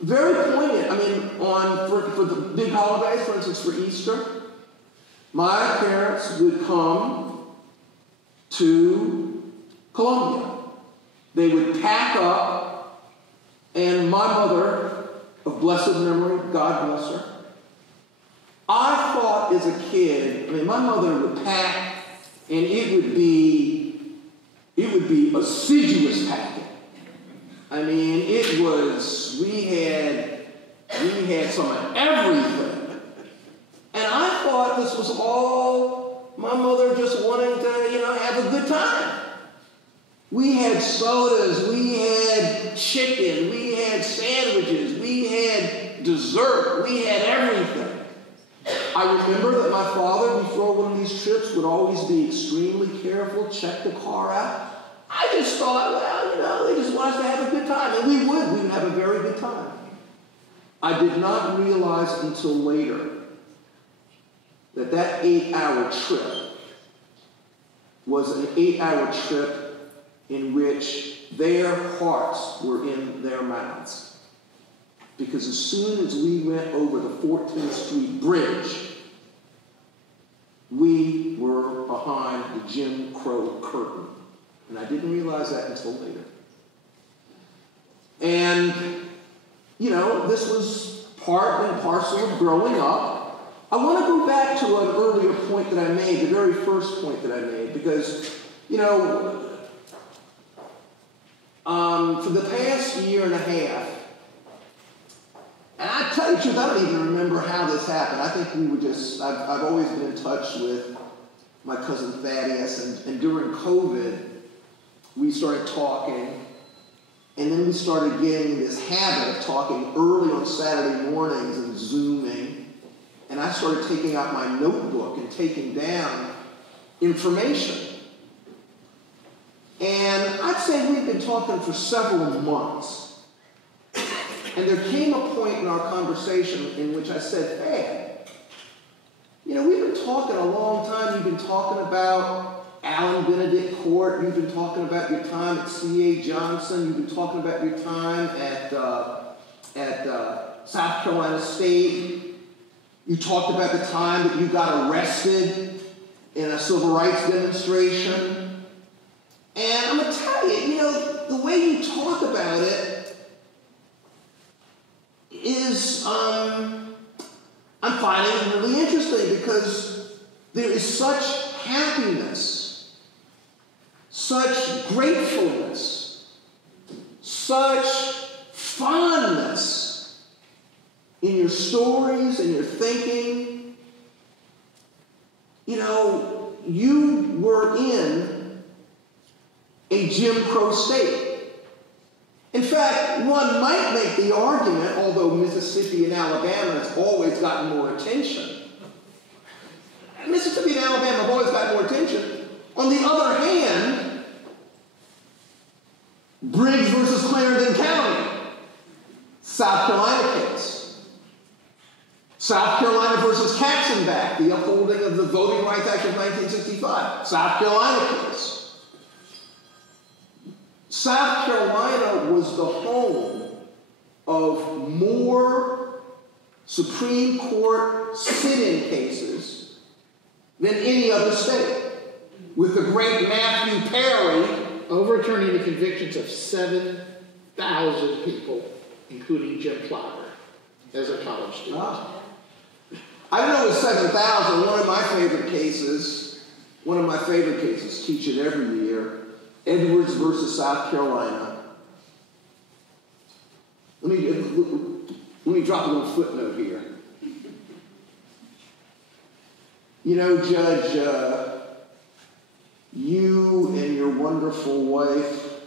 very poignant. I mean, for the big holidays, for instance, for Easter, my parents would come to Columbia. They would pack up, and my mother, of blessed memory, God bless her, I thought as a kid, I mean, my mother would pack, and it would be assiduous packing. I mean, we had some of everything. And I thought this was all my mother just wanting to, have a good time. We had sodas, we had chicken, we had sandwiches, we had dessert, we had everything. I remember that my father, before one of these trips, would always be extremely careful, check the car out. I just thought, well, they just want us to have a good time. And we would have a very good time. I did not realize until later that 8-hour trip was an 8-hour trip in which their hearts were in their mouths. Because as soon as we went over the 14th Street Bridge, we were behind the Jim Crow curtain. And I didn't realize that until later. And, this was part and parcel of growing up. I want to go back to an earlier point that I made, the very first point that I made, because, for the past year and a half, and I tell you the truth, I don't even remember how this happened. I think we were I've always been in touch with my cousin Thaddeus, and during COVID, we started talking, and then we started getting this habit of talking early on Saturday mornings and Zooming, and I started taking out my notebook and taking down information. And I'd say we've been talking for several months. And there came a point in our conversation in which I said, hey, we've been talking a long time. You've been talking about Allen Benedict Court. You've been talking about your time at C.A. Johnson. You've been talking about your time at South Carolina State. You talked about the time that you got arrested in a civil rights demonstration. And I'm going to tell you, the way you talk about it is, I'm finding it really interesting because there is such happiness, such gratefulness, such fondness in your stories and your thinking. You were in a Jim Crow state. In fact, one might make the argument, although Mississippi and Alabama has always gotten more attention. Mississippi and Alabama have always gotten more attention. On the other hand, Briggs versus Clarendon County, South Carolina case. South Carolina versus Katzenbach, the upholding of the Voting Rights Act of 1965, South Carolina case. South Carolina was the home of more Supreme Court sit-in cases than any other state, with the great Matthew Perry overturning the convictions of 7,000 people, including Jim Plowder, as a college student. I don't know if 7,000. One of my favorite cases, teach it every year, Edwards versus South Carolina. Let me drop a little footnote here. Judge, you and your wonderful wife,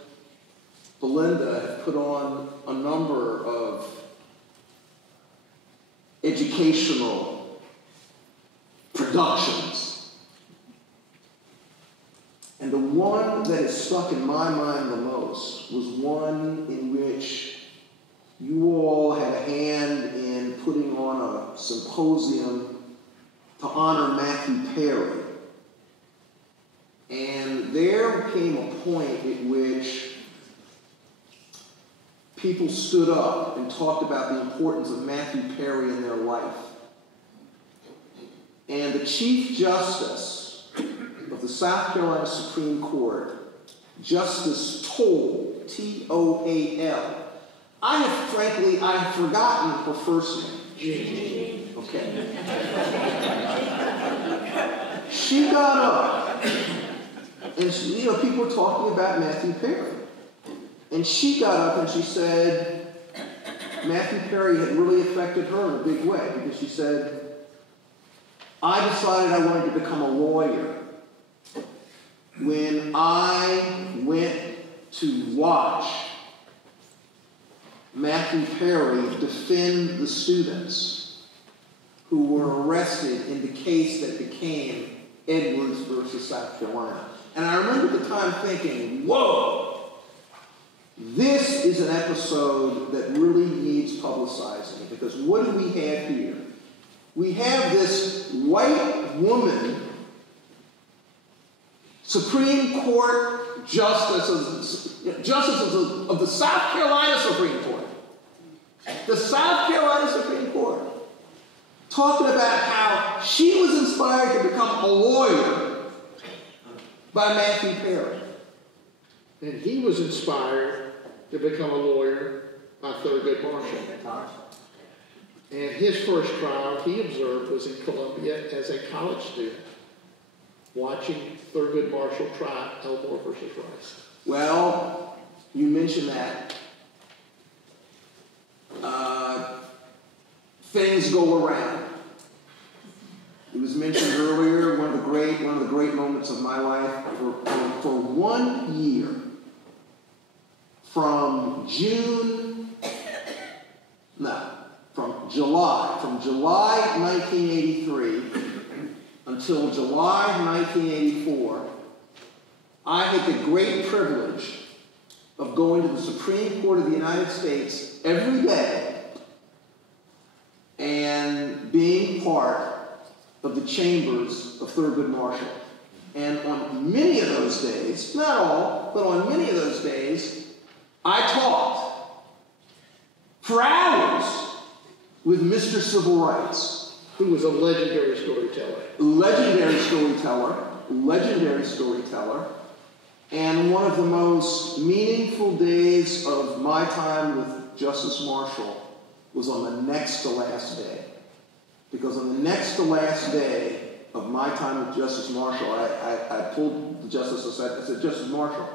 Belinda, have put on a number of educational productions. And the one that has stuck in my mind the most was one in which you all had a hand in putting on a symposium to honor Matthew Perry. And there came a point at which people stood up and talked about the importance of Matthew Perry in their life. And the Chief Justice of the South Carolina Supreme Court, Justice Toal, T-O-A-L. I've forgotten her first name. Okay. She got up, and people were talking about Matthew Perry. And she got up and she said Matthew Perry had really affected her in a big way, because she said, I decided I wanted to become a lawyer when I went to watch Matthew Perry defend the students who were arrested in the case that became Edwards versus South Carolina. And I remember at the time thinking, whoa, this is an episode that really needs publicizing, because what do we have here? We have this white woman, Supreme Court justices of the South Carolina Supreme Court. The South Carolina Supreme Court. Talking about how she was inspired to become a lawyer by Matthew Perry. And he was inspired to become a lawyer by Thurgood Marshall. And his first trial, he observed, was in Columbia as a college student, watching Thurgood Marshall try Elmore versus Rice. Well, you mentioned that. Things go around. It was mentioned earlier, one of the great moments of my life. For 1 year, from July 1983 until July 1984, I had the great privilege of going to the Supreme Court of the United States every day and being part of the chambers of Thurgood Marshall. And on many of those days, not all, but on many of those days, I talked for hours with Mr. Civil Rights, who was a legendary storyteller. Legendary storyteller. And one of the most meaningful days of my time with Justice Marshall was on the next to last day. Because on the next to last day of my time with Justice Marshall, I pulled the justice aside. I said, Justice Marshall,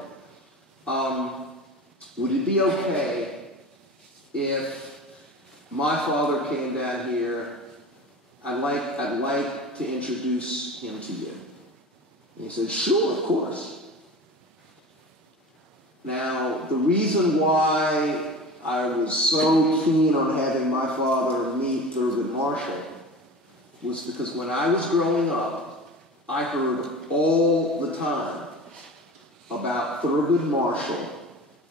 would it be okay if my father came down here? I'd like to introduce him to you. And he said, sure, of course. Now, the reason why I was so keen on having my father meet Thurgood Marshall was because when I was growing up, I heard all the time about Thurgood Marshall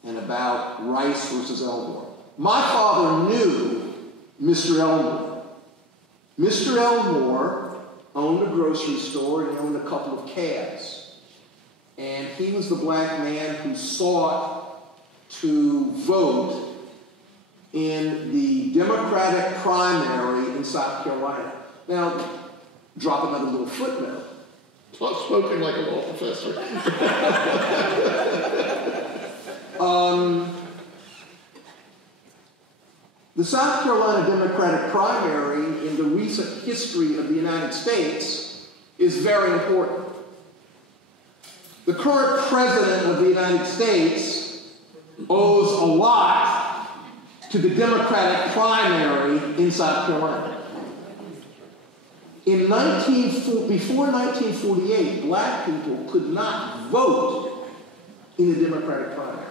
and about Rice versus Elmore. My father knew Mr. Elmore. Mr. Elmore owned a grocery store and he owned a couple of cabs. And he was the black man who sought to vote in the Democratic primary in South Carolina. Now, drop another little footnote. Spoken like a law professor. The South Carolina Democratic primary in the recent history of the United States is very important. The current president of the United States owes a lot to the Democratic primary in South Carolina. Before 1948, black people could not vote in the Democratic primary.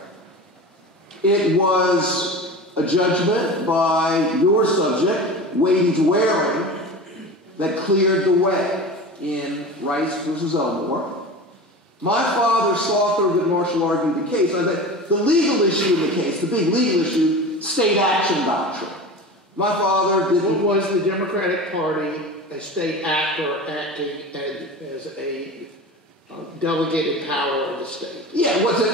It was a judgment by your subject, Wadey's Waring, that cleared the way in Rice versus Elmore. My father saw Thurgood Marshall argue the case. The legal issue in the case, the big legal issue, state action doctrine. My father didn't... Was the Democratic Party a state actor acting as a delegated power of the state? Yeah, was it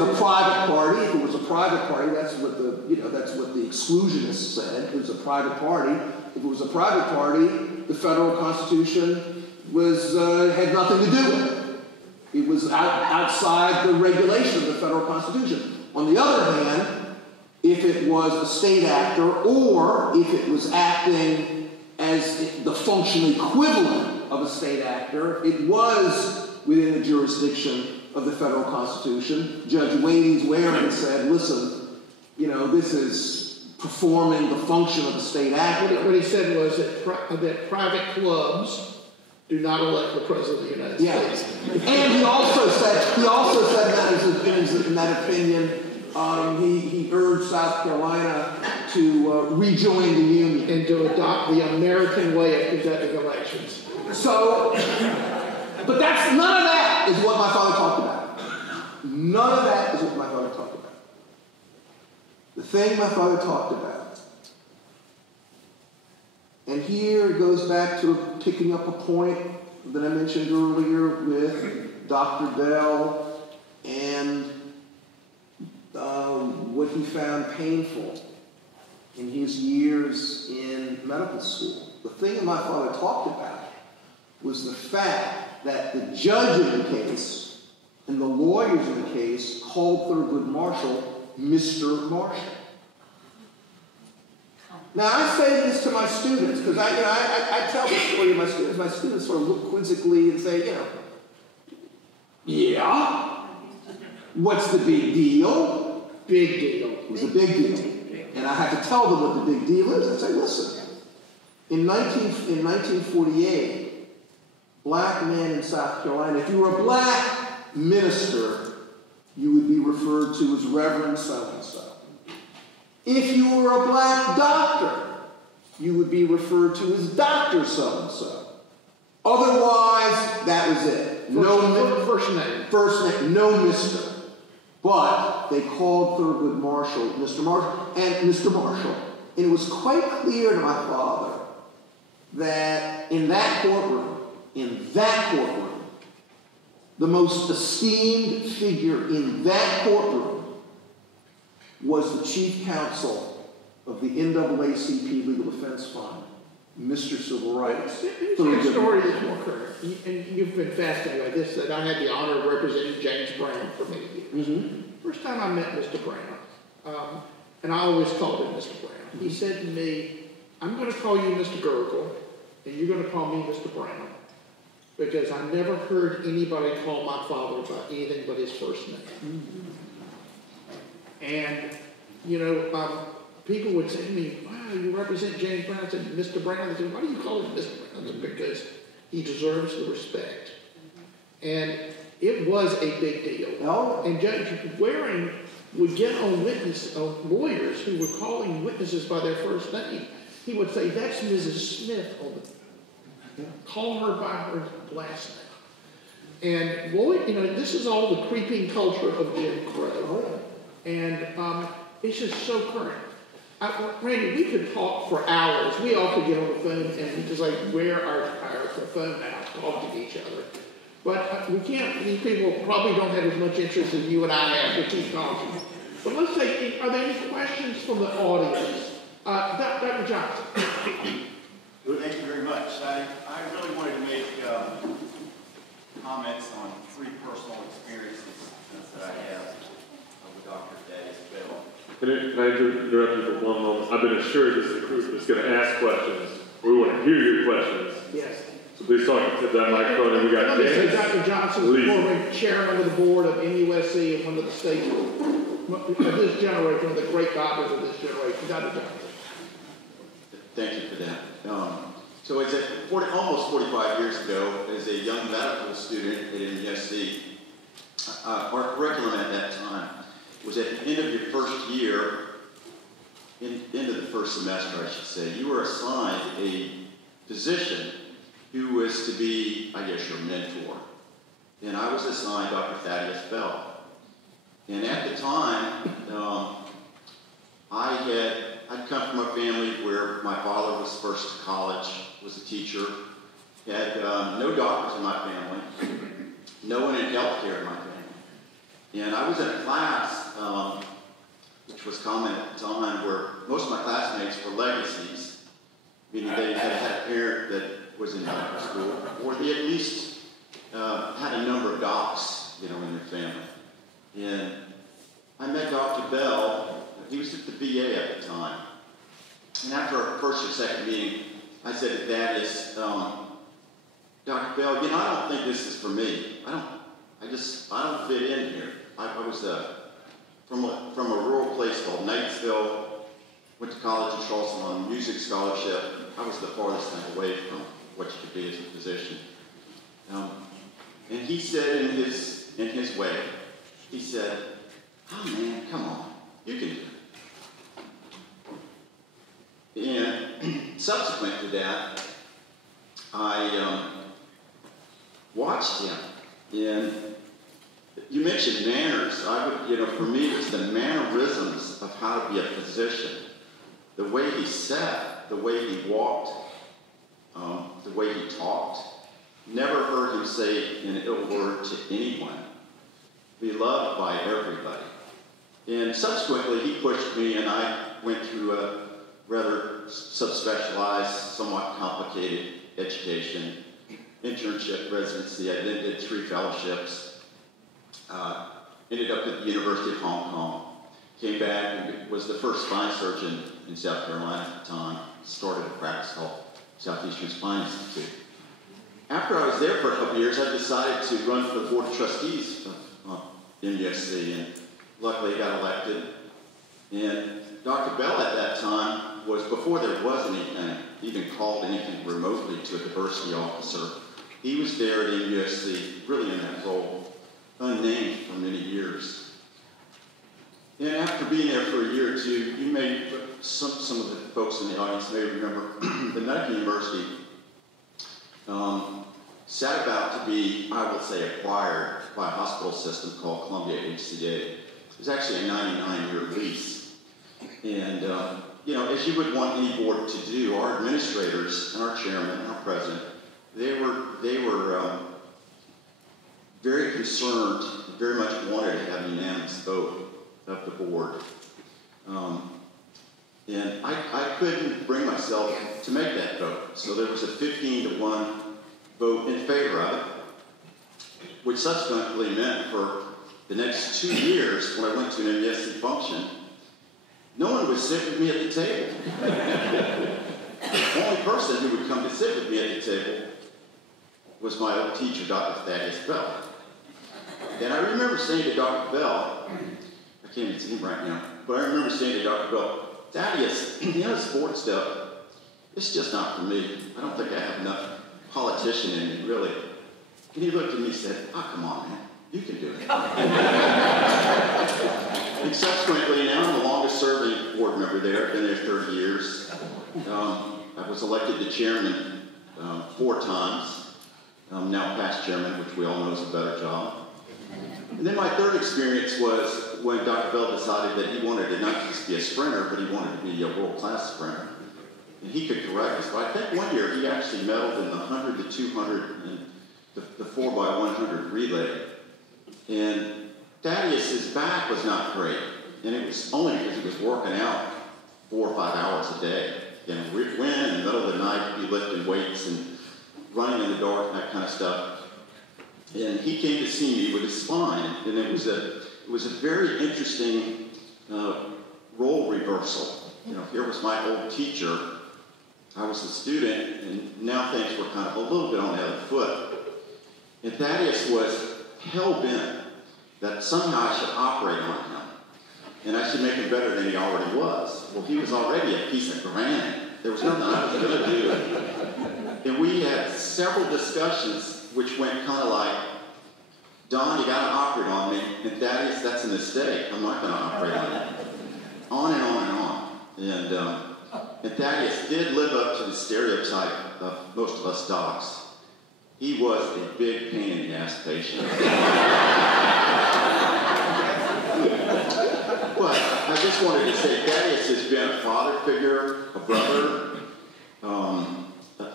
a private party? If it was a private party, that's what the exclusionists said. It was a private party. If it was a private party, the federal Constitution had nothing to do with it. It was outside the regulation of the federal Constitution. On the other hand, if it was a state actor or if it was acting as the functional equivalent of a state actor, it was within the jurisdiction of the federal Constitution. Judge Wadey's Waring said, listen, this is performing the function of the state actor. What he said was that private clubs do not elect the President of the United States. And he also said that in that opinion, he urged South Carolina to rejoin the Union. And to adopt the American way of conducting elections. So, but none of that is what my father talked about. None of that is what my father talked about. The thing my father talked about, and here it goes back to picking up a point that I mentioned earlier with Dr. Bell and what he found painful in his years in medical school. The thing that my father talked about was the fact that the judge in the case and the lawyers in the case called Thurgood Marshall Mr. Marshall. Now, I say this to my students because I tell this story to my students. My students sort of look quizzically and say, yeah, what's the big deal? Big deal. It was a big deal. And I had to tell them what the big deal is. I say, listen, in 1948, black men in South Carolina, if you were a black minister, you would be referred to as Reverend so-and-so. If you were a black doctor, you would be referred to as Dr. so-and-so. Otherwise, that was it. First name, no Mr. But they called Thurgood Marshall Mr. Marshall and Mr. Marshall. And it was quite clear to my father that in that courtroom, the most esteemed figure in that courtroom was the chief counsel of the NAACP Legal Defense Fund, Mr. Civil Rights. Your story is more current, and you've been fascinated by this, that I had the honor of representing James Brown for many years. Mm-hmm. First time I met Mr. Brown, and I always called him Mr. Brown, he said to me, I'm going to call you Mr. Gurgle, and you're going to call me Mr. Brown, because I never heard anybody call my father by anything but his first name. Mm-hmm. And, people would say to me, wow, you represent James Brown. I said, Mr. Brown. I said, why do you call him Mr. Brown? I said, because he deserves the respect. And it was a big deal. Oh. And Judge Waring would get on lawyers who were calling witnesses by their first name. He would say, that's Mrs. Smith. Call her by her last name. And this is all the creeping culture of Jim Crow. And it's just so current. Randy, we could talk for hours. We all could get on the phone and just wear our phone out, talk to each other. But we can't. These people probably don't have as much interest as you and I have to keep talking. But let's say, are there any questions from the audience? Dr. Johnson. Well, thank you very much. I really wanted to make comments on 3 personal experiences that I have with Dr. Thaddeus Bell. Can I interrupt you for one moment? I've been assured this is a group that's going to ask questions. We want to hear your questions. Yes. So please talk to that microphone. And we got James. Dr. Johnson is former chairman of the board of MUSC and one of the states of this generation, one of the great doctors of this generation. Dr. Johnson. Thank you for that. So it's almost 45 years ago, as a young medical student at MUSC, our curriculum at that time was at the end of your first year, end of the first semester, I should say, you were assigned a physician who was to be, I guess, your mentor. And I was assigned Dr. Thaddeus Bell. And at the time, I'd come from a family where my father was first to college, was a teacher, had no doctors in my family, no one in healthcare in my family. And I was in a class, which was common at the time, where most of my classmates were legacies, meaning they had had a parent that was in medical school, or they at least had a number of docs, in their family. And I met Dr. Bell. He was at the VA at the time. And after our first or second meeting, I said to Thaddeus, Dr. Bell, I don't think this is for me. I don't fit in here. I was from a rural place called Knightsville, went to college in Charleston on a music scholarship. I was the farthest thing away from what you could be as a physician. And he said in his way, he said, "Oh man, come on, you can do it." And subsequent to that, I watched him. And you mentioned manners. For me, it was the mannerisms of how to be a physician. The way he sat, the way he walked, the way he talked. Never heard him say an ill word to anyone. Beloved by everybody. And subsequently, he pushed me, and I went through a rather subspecialized, somewhat complicated education, internship, residency. I then did 3 fellowships. Ended up at the University of Hong Kong. Came back and was the first spine surgeon in South Carolina at the time. Started a practice called Southeastern Spine Institute. After I was there for a couple years, I decided to run for the Board of Trustees of MUSC, and luckily I got elected. And Dr. Bell at that time was, before there was anything, even called anything remotely to a diversity officer, he was there at MUSC, really in that role, unnamed for many years. And after being there for a year or two, you may, some of the folks in the audience may remember, the medical university set about to be, I will say, acquired by a hospital system called Columbia HCA. It was actually a 99-year lease. And, as you would want any board to do, our administrators and our chairman and our president, they were very concerned, very much wanted to have a unanimous vote of the board. And I couldn't bring myself to make that vote. So there was a 15-to-1 vote in favor of it, which subsequently meant for the next 2 years, when I went to an MUSC function, no one would sit with me at the table. The only person who would come to sit with me at the table was my old teacher, Doctor Thaddeus Bell. And I remember saying to Dr. Bell, I can't even see him right now, but I remember saying to Dr. Bell, "Thaddeus, this board stuff, it's just not for me. I don't think I have enough politician in me, really." And he looked at me and said, "Oh, come on, man, you can do it." And subsequently, now I'm the longest serving board member there. I've been there 30 years. I was elected the chairman 4 times. Now past chairman, which we all know is a better job. And then my third experience was when Dr. Bell decided that he wanted to not just be a sprinter, but he wanted to be a world-class sprinter. And he could correct us. But I think one year he actually medaled in the 100, the 200, and the 4x100 relay. And Thaddeus's back was not great. And it was only because he was working out 4 or 5 hours a day. We'd win in the middle of the night, be lifting weights and running in the dark and that kind of stuff. And he came to see me with his spine, and it was a very interesting role reversal. Here was my old teacher, I was a student, and now things were kind of a little bit on the other foot. And Thaddeus was hell-bent that somehow I should operate on him, and I should make him better than he already was. Well, he was already a piece of granite. There was nothing I was going to do. And we had several discussions which went kind of like, "Don, you got to operate on me." And Thaddeus, that's a mistake. I'm not going to operate on you. On and on and on. And Thaddeus did live up to the stereotype of most of us docs. He was a big pain in the ass patient. But I just wanted to say Thaddeus has been a father figure, a brother,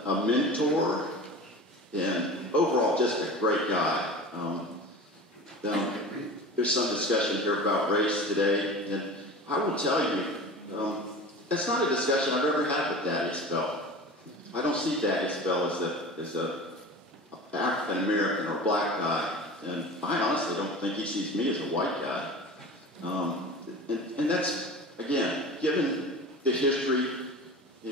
a mentor, and overall just a great guy. There's some discussion here about race today, and I will tell you, that's not a discussion I've ever had with Thaddeus Bell. I don't see Thaddeus Bell as a African American or black guy, and I honestly don't think he sees me as a white guy. And that's, again, given the history,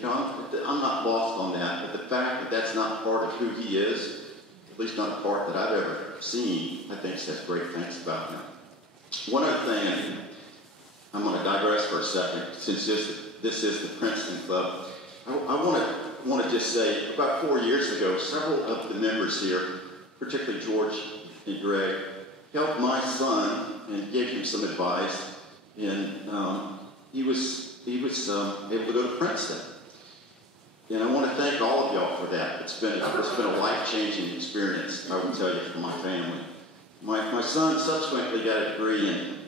I'm not lost on that, but the fact that that's not part of who he is, at least not a part that I've ever seen, I think says great things about him. One other thing, and I'm going to digress for a a second, since this is the Princeton Club. I want to just say, about 4 years ago, several of the members here, particularly George and Greg, helped my son and gave him some advice, and he was able to go to Princeton. And I want to thank all of y'all for that. It's been a life-changing experience, I will tell you, for my family. My son subsequently got a degree in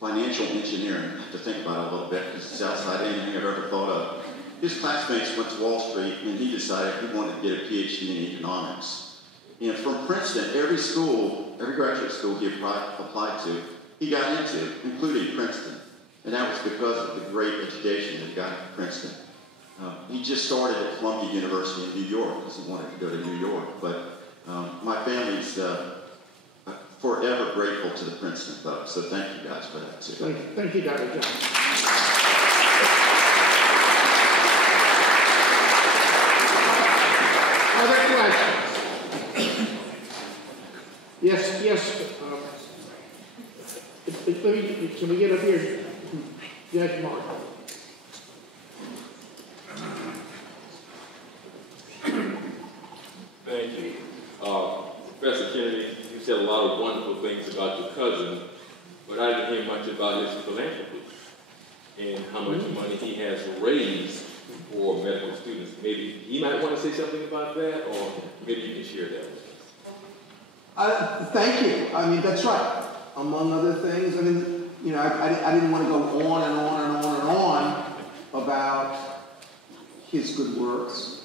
financial engineering. I have to think about it a little bit because it's outside anything I've ever thought of. His classmates went to Wall Street and he decided he wanted to get a PhD in economics. And from Princeton, every graduate school he applied to, he got into, including Princeton. And that was because of the great education that he got at Princeton. He just started at Columbia University in New York because he wanted to go to New York. But my family's forever grateful to the Princeton Club. So thank you guys for that too. Thank you, Dr. John. Other questions? Yes. Can we get up here? Judge Mark. Thank you. Professor Kennedy, you said a lot of wonderful things about your cousin, but I didn't hear much about his philanthropy and how much money he has raised for medical students. Maybe he might want to say something about that, or maybe you can share that with us. Thank you. I mean, that's right. Among other things, I mean, you know, I didn't want to go on and on and on and on about his good works,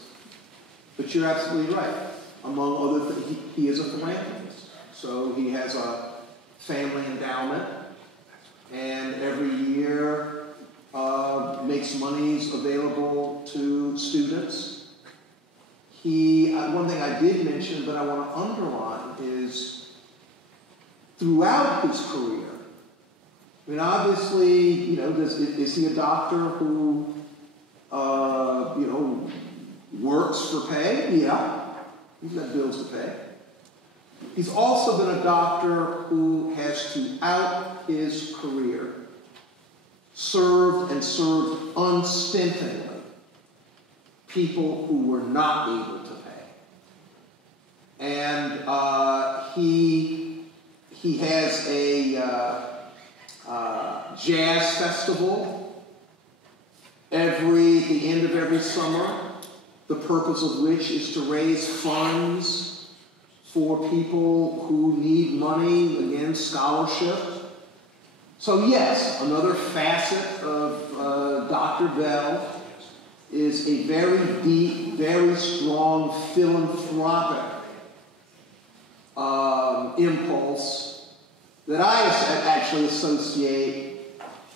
but you're absolutely right. Among other things, he is a philanthropist. So he has a family endowment, and every year makes monies available to students. One thing I did mention, but I want to underline, is throughout his career, I mean, obviously, you know, is he a doctor who, you know, works for pay? Yeah. He's got bills to pay. He's also been a doctor who has, throughout his career, served unstintingly people who were not able to pay. And he has a jazz festival at the end of every summer, the purpose of which is to raise funds for people who need money, again, scholarship. So yes, another facet of Dr. Bell is a very deep, very strong philanthropic impulse that I actually associate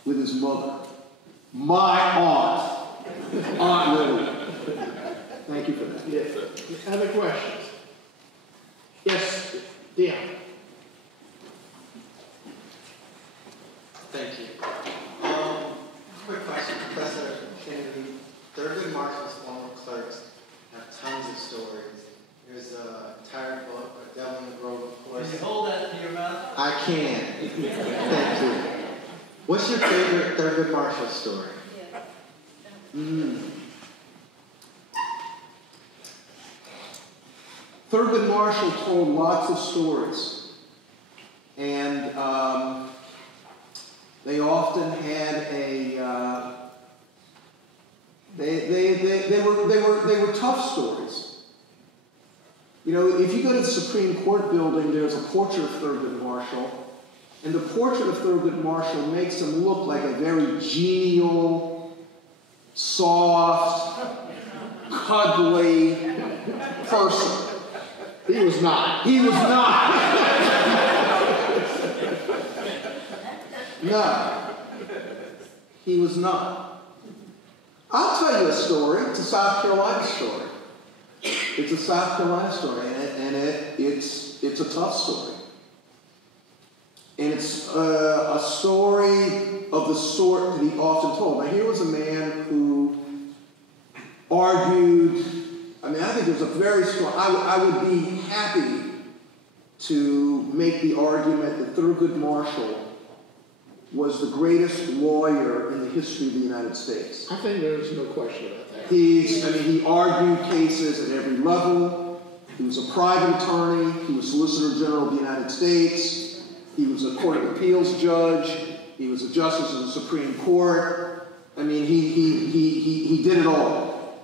with his mother, my aunt, Aunt Lily. Thank you for that. Yes. Other questions? Yes, Dion. Thank you. Quick question, Professor Kennedy. Thurgood Marshall's former clerks have tons of stories. There's an entire book, A Devil in the Grove, of course. Can you hold that to your mouth? I can. Thank you. What's your favorite Thurgood Marshall story? Thurgood Marshall told lots of stories, and they often had they were tough stories. You know, if you go to the Supreme Court building, there's a portrait of Thurgood Marshall, and the portrait of Thurgood Marshall makes him look like a very genial, soft, cuddly person. He was not. He was not. No. He was not. I'll tell you a story. It's a South Carolina story. It's a South Carolina story, and it's a tough story. And it's a story of the sort that he often told. Now, here was a man who argued. I mean, I think there's a very strong. I would be happy to make the argument that Thurgood Marshall was the greatest lawyer in the history of the United States. I think there's no question about that. He argued cases at every level. He was a private attorney. He was Solicitor General of the United States. He was a Court of Appeals judge. He was a justice of the Supreme Court. I mean, he did it all.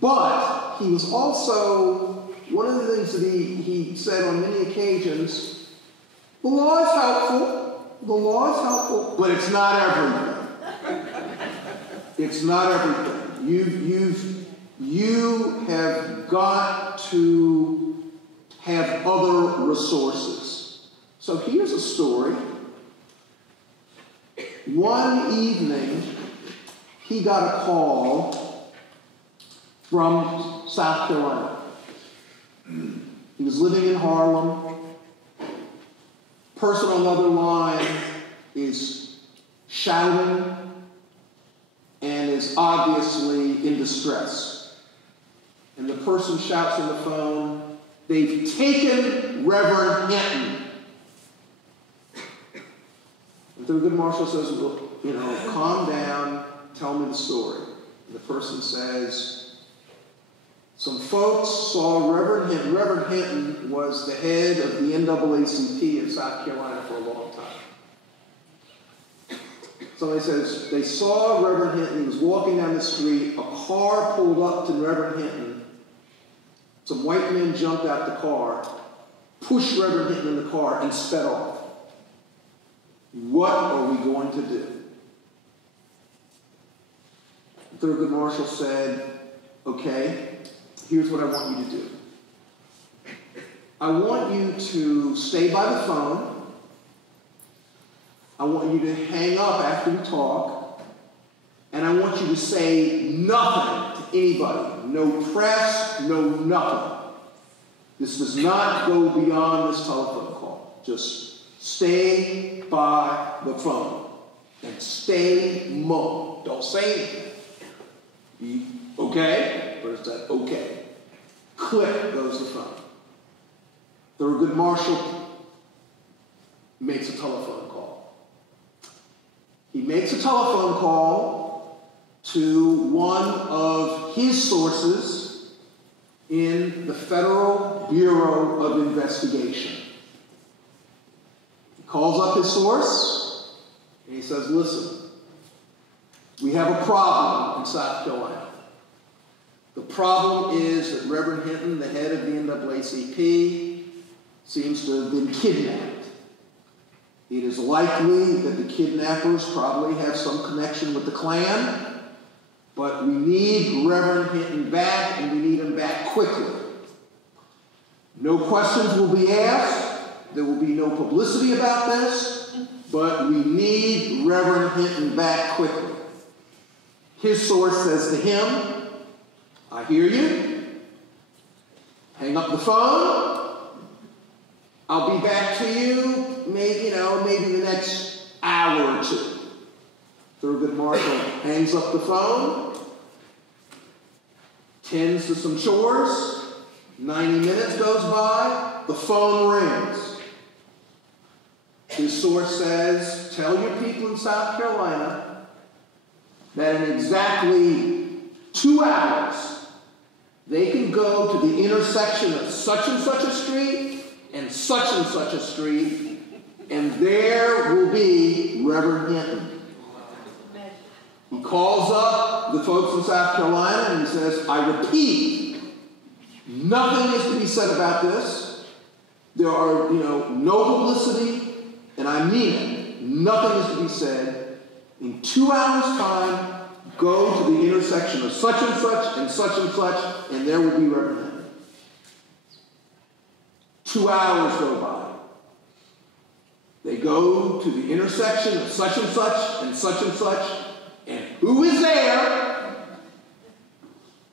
But he was also, one of the things that he said on many occasions, the law is helpful. The law is helpful, but it's not everything. It's not everything. You have got to have other resources. So here's a story. One evening, he got a call from South Carolina. He was living in Harlem. Person on the other line is shouting and is obviously in distress. And the person shouts on the phone, "They've taken Reverend Hinton." And Thurgood Marshall says, "Well, calm down, tell me the story." And the person says, "Some folks saw Reverend Hinton." Reverend Hinton was the head of the NAACP in South Carolina for a long time. Somebody says, they saw Reverend Hinton. He was walking down the street. A car pulled up to Reverend Hinton. Some white men jumped out the car, pushed Reverend Hinton in the car, and sped off. What are we going to do? Thurgood Marshall said, "Okay, here's what I want you to do. I want you to stay by the phone. I want you to hang up after we talk. And I want you to say nothing to anybody. No press, no nothing. This does not go beyond this telephone call. Just stay by the phone. And stay mum. Don't say anything. Okay?" Where's that? Okay. Click goes the phone. Thurgood Marshall makes a telephone call. He makes a telephone call to one of his sources in the Federal Bureau of Investigation. He calls up his source and he says, "Listen, we have a problem in South Carolina. The problem is that Reverend Hinton, the head of the NAACP, seems to have been kidnapped. It is likely that the kidnappers probably have some connection with the Klan, but we need Reverend Hinton back, and we need him back quickly. No questions will be asked. There will be no publicity about this, but we need Reverend Hinton back quickly." His source says to him, "I hear you. Hang up the phone. I'll be back to you maybe the next hour or two." Thurgood Marshall hangs up the phone, tends to some chores. 90 minutes goes by. The phone rings. His source says, "Tell your people in South Carolina that in exactly 2 hours, they can go to the intersection of such and such a street and such a street, and there will be Reverend Hinton." He calls up the folks in South Carolina and he says, "I repeat, nothing is to be said about this. There are, no publicity, and I mean it. Nothing is to be said. In 2 hours' time, go to the intersection of such and such, and there will be Reverend Hinton." 2 hours go by. They go to the intersection of such and such, and who is there?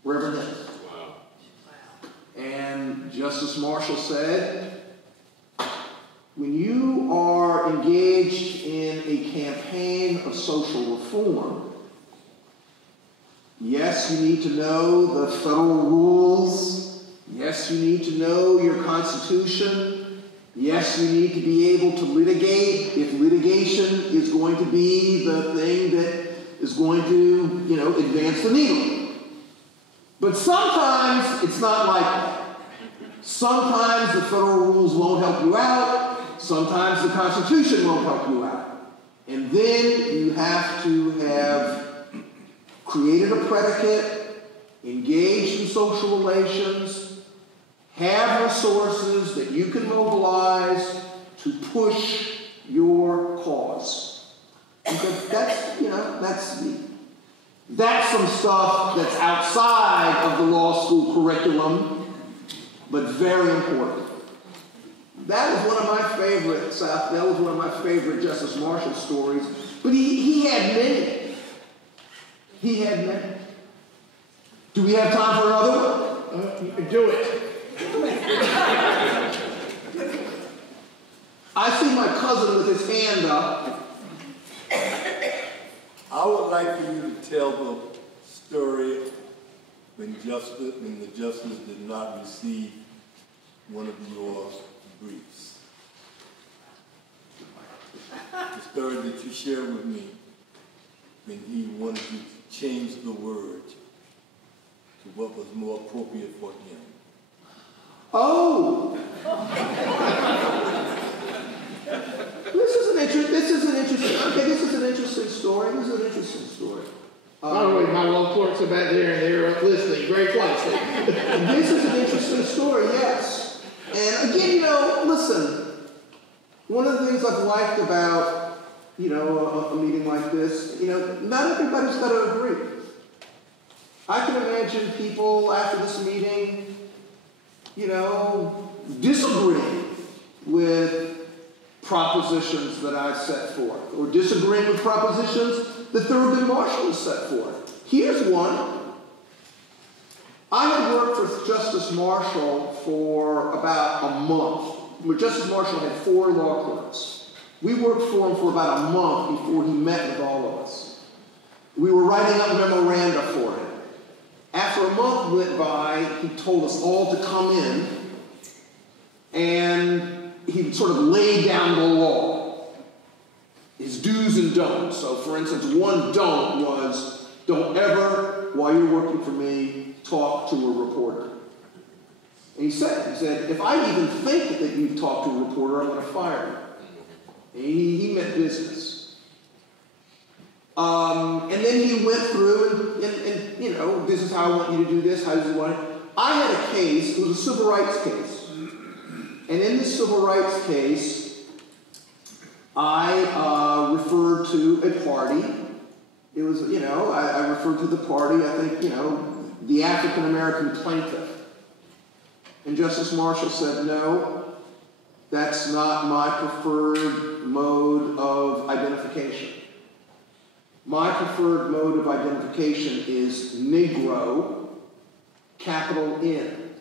Reverend Hinton. Wow. And Justice Marshall said, when you are engaged in a campaign of social reform, yes, you need to know the federal rules. Yes, you need to know your Constitution. Yes, you need to be able to litigate if litigation is going to be the thing that is going to, advance the needle. But sometimes it's not like that. Sometimes the federal rules won't help you out. Sometimes the Constitution won't help you out. And then you have to have created a predicate, engaged in social relations, have resources that you can mobilize to push your cause. Because that's some stuff that's outside of the law school curriculum, but very important. That was one of my favorite Justice Marshall stories, but he had many. He had many. Do we have time for another one? You can do it. I see my cousin with his hand up. I would like for you to tell the story when the justice did not receive one of your briefs. The story that you shared with me when he wanted you to change the word to what was more appropriate for him. Oh! This is an interesting story. By the way, my law clerks are back there and they're listening very closely. This is an interesting story, yes. And again, listen, one of the things I've liked about, a meeting like this, not everybody's got to agree. I can imagine people after this meeting, disagreeing with propositions that I set forth, or disagreeing with propositions that Thurgood Marshall has set forth. Here's one. I had worked with Justice Marshall for about a month. Justice Marshall had 4 law clerks. We worked for him for about a month before he met with all of us. We were writing up memoranda for him. After a month went by, he told us all to come in, and he sort of laid down the law, his do's and don'ts. So, for instance, one don't was, don't ever, while you're working for me, talk to a reporter. And he said, if I even think that you've talked to a reporter, I'm going to fire you. And he meant business. And then he went through and this is how I want you to do this, how does he want it? I had a case, it was a civil rights case. And in this civil rights case, I referred to a party. It was, I referred to the party, I think, the African-American plaintiff. And Justice Marshall said, no, that's not my preferred mode of identification. My preferred mode of identification is Negro, capital N.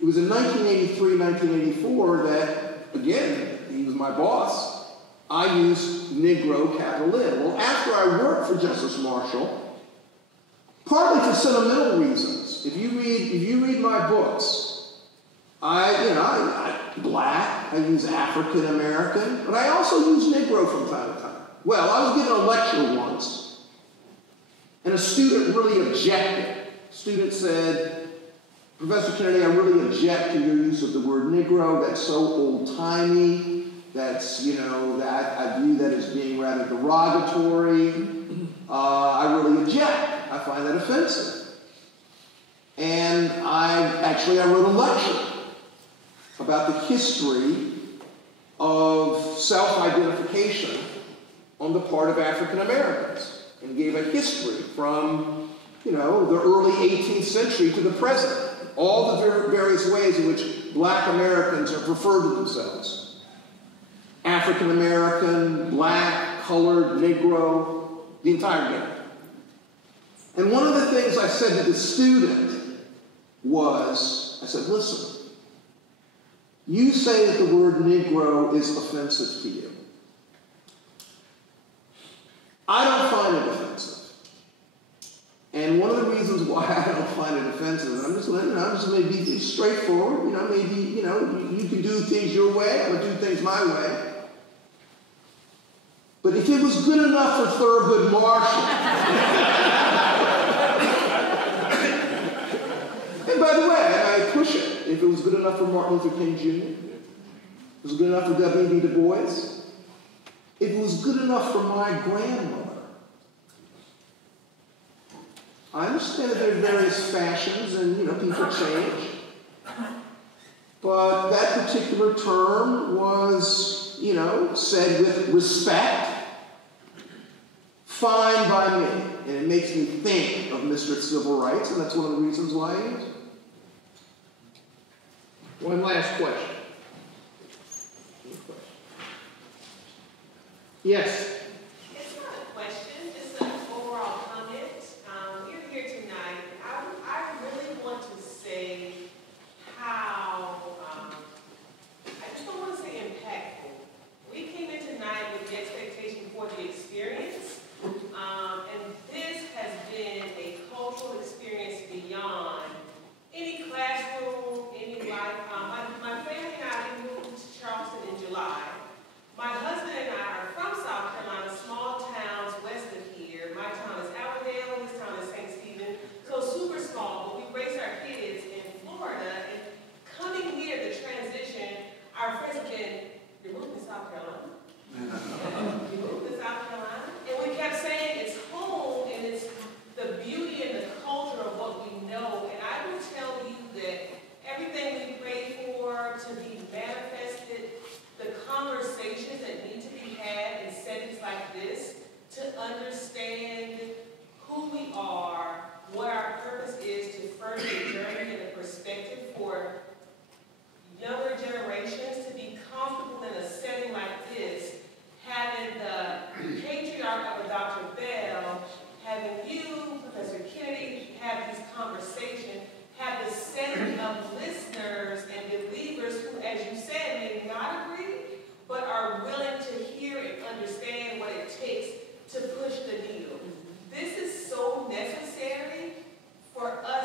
It was in 1983, 1984 that, again, he was my boss, I used Negro, capital N. Well, after I worked for Justice Marshall, partly for sentimental reasons, if you read my books, I black, I use African American, but I also use Negro from time to time. Well, I was given a lecture once, and a student really objected. The student said, Professor Kennedy, I really object to your use of the word Negro. That's so old-timey. That's, that I view that as being rather derogatory. I really object. I find that offensive. And I wrote a lecture about the history of self-identification on the part of African Americans, and gave a history from, the early 18th century to the present, all the various ways in which black Americans have referred to themselves. African American, black, colored, Negro, the entire gamut. And one of the things I said to the student was, I said, listen, you say that the word Negro is offensive to you. I don't find it offensive. And one of the reasons why I don't find it offensive, and I'm just letting you know, I'm just going to be straightforward. You know, maybe, you know, you can do things your way, I'm going to do things my way. But if it was good enough for Thurgood Marshall, and by the way, I push it. If it was good enough for Martin Luther King Jr., if it was good enough for W.B. Du Bois, if it was good enough for my grandmother, I understand that there are various fashions and, you know, people change. But that particular term was, you know, said with respect, fine by me. And it makes me think of Mr. Civil Rights, and that's one of the reasons why I use it. One last question. Yes. It's not a question, it's an overall comment. You're here tonight. I really want to say how, I just don't want to say impactful. We came in tonight with the expectation for the experience, and this has been a cultural experience beyond any classroom, any life. My family and I moved to Charleston in July. My husband and I are from South Carolina, small towns west of here. My town is Allendale, his town is St. Stephen, so super small, but we raised our kids in Florida, and coming here, the transition, our friends have been, you're moving to South Carolina. You moved to South Carolina. And we kept saying it's home, and it's the beauty and the culture of what we know, and I will tell you that everything we pray for to be manifested, the conversations that need to be had in settings like this, to understand who we are, what our purpose is, to further the journey and the perspective for younger generations to be comfortable in a setting like this, having the patriarch of a Dr. Bell, having you, Professor Kennedy, have these conversations, have the setting of listeners and believers who, as you said, may not agree, but are willing to hear and understand what it takes to push the needle. This is so necessary for us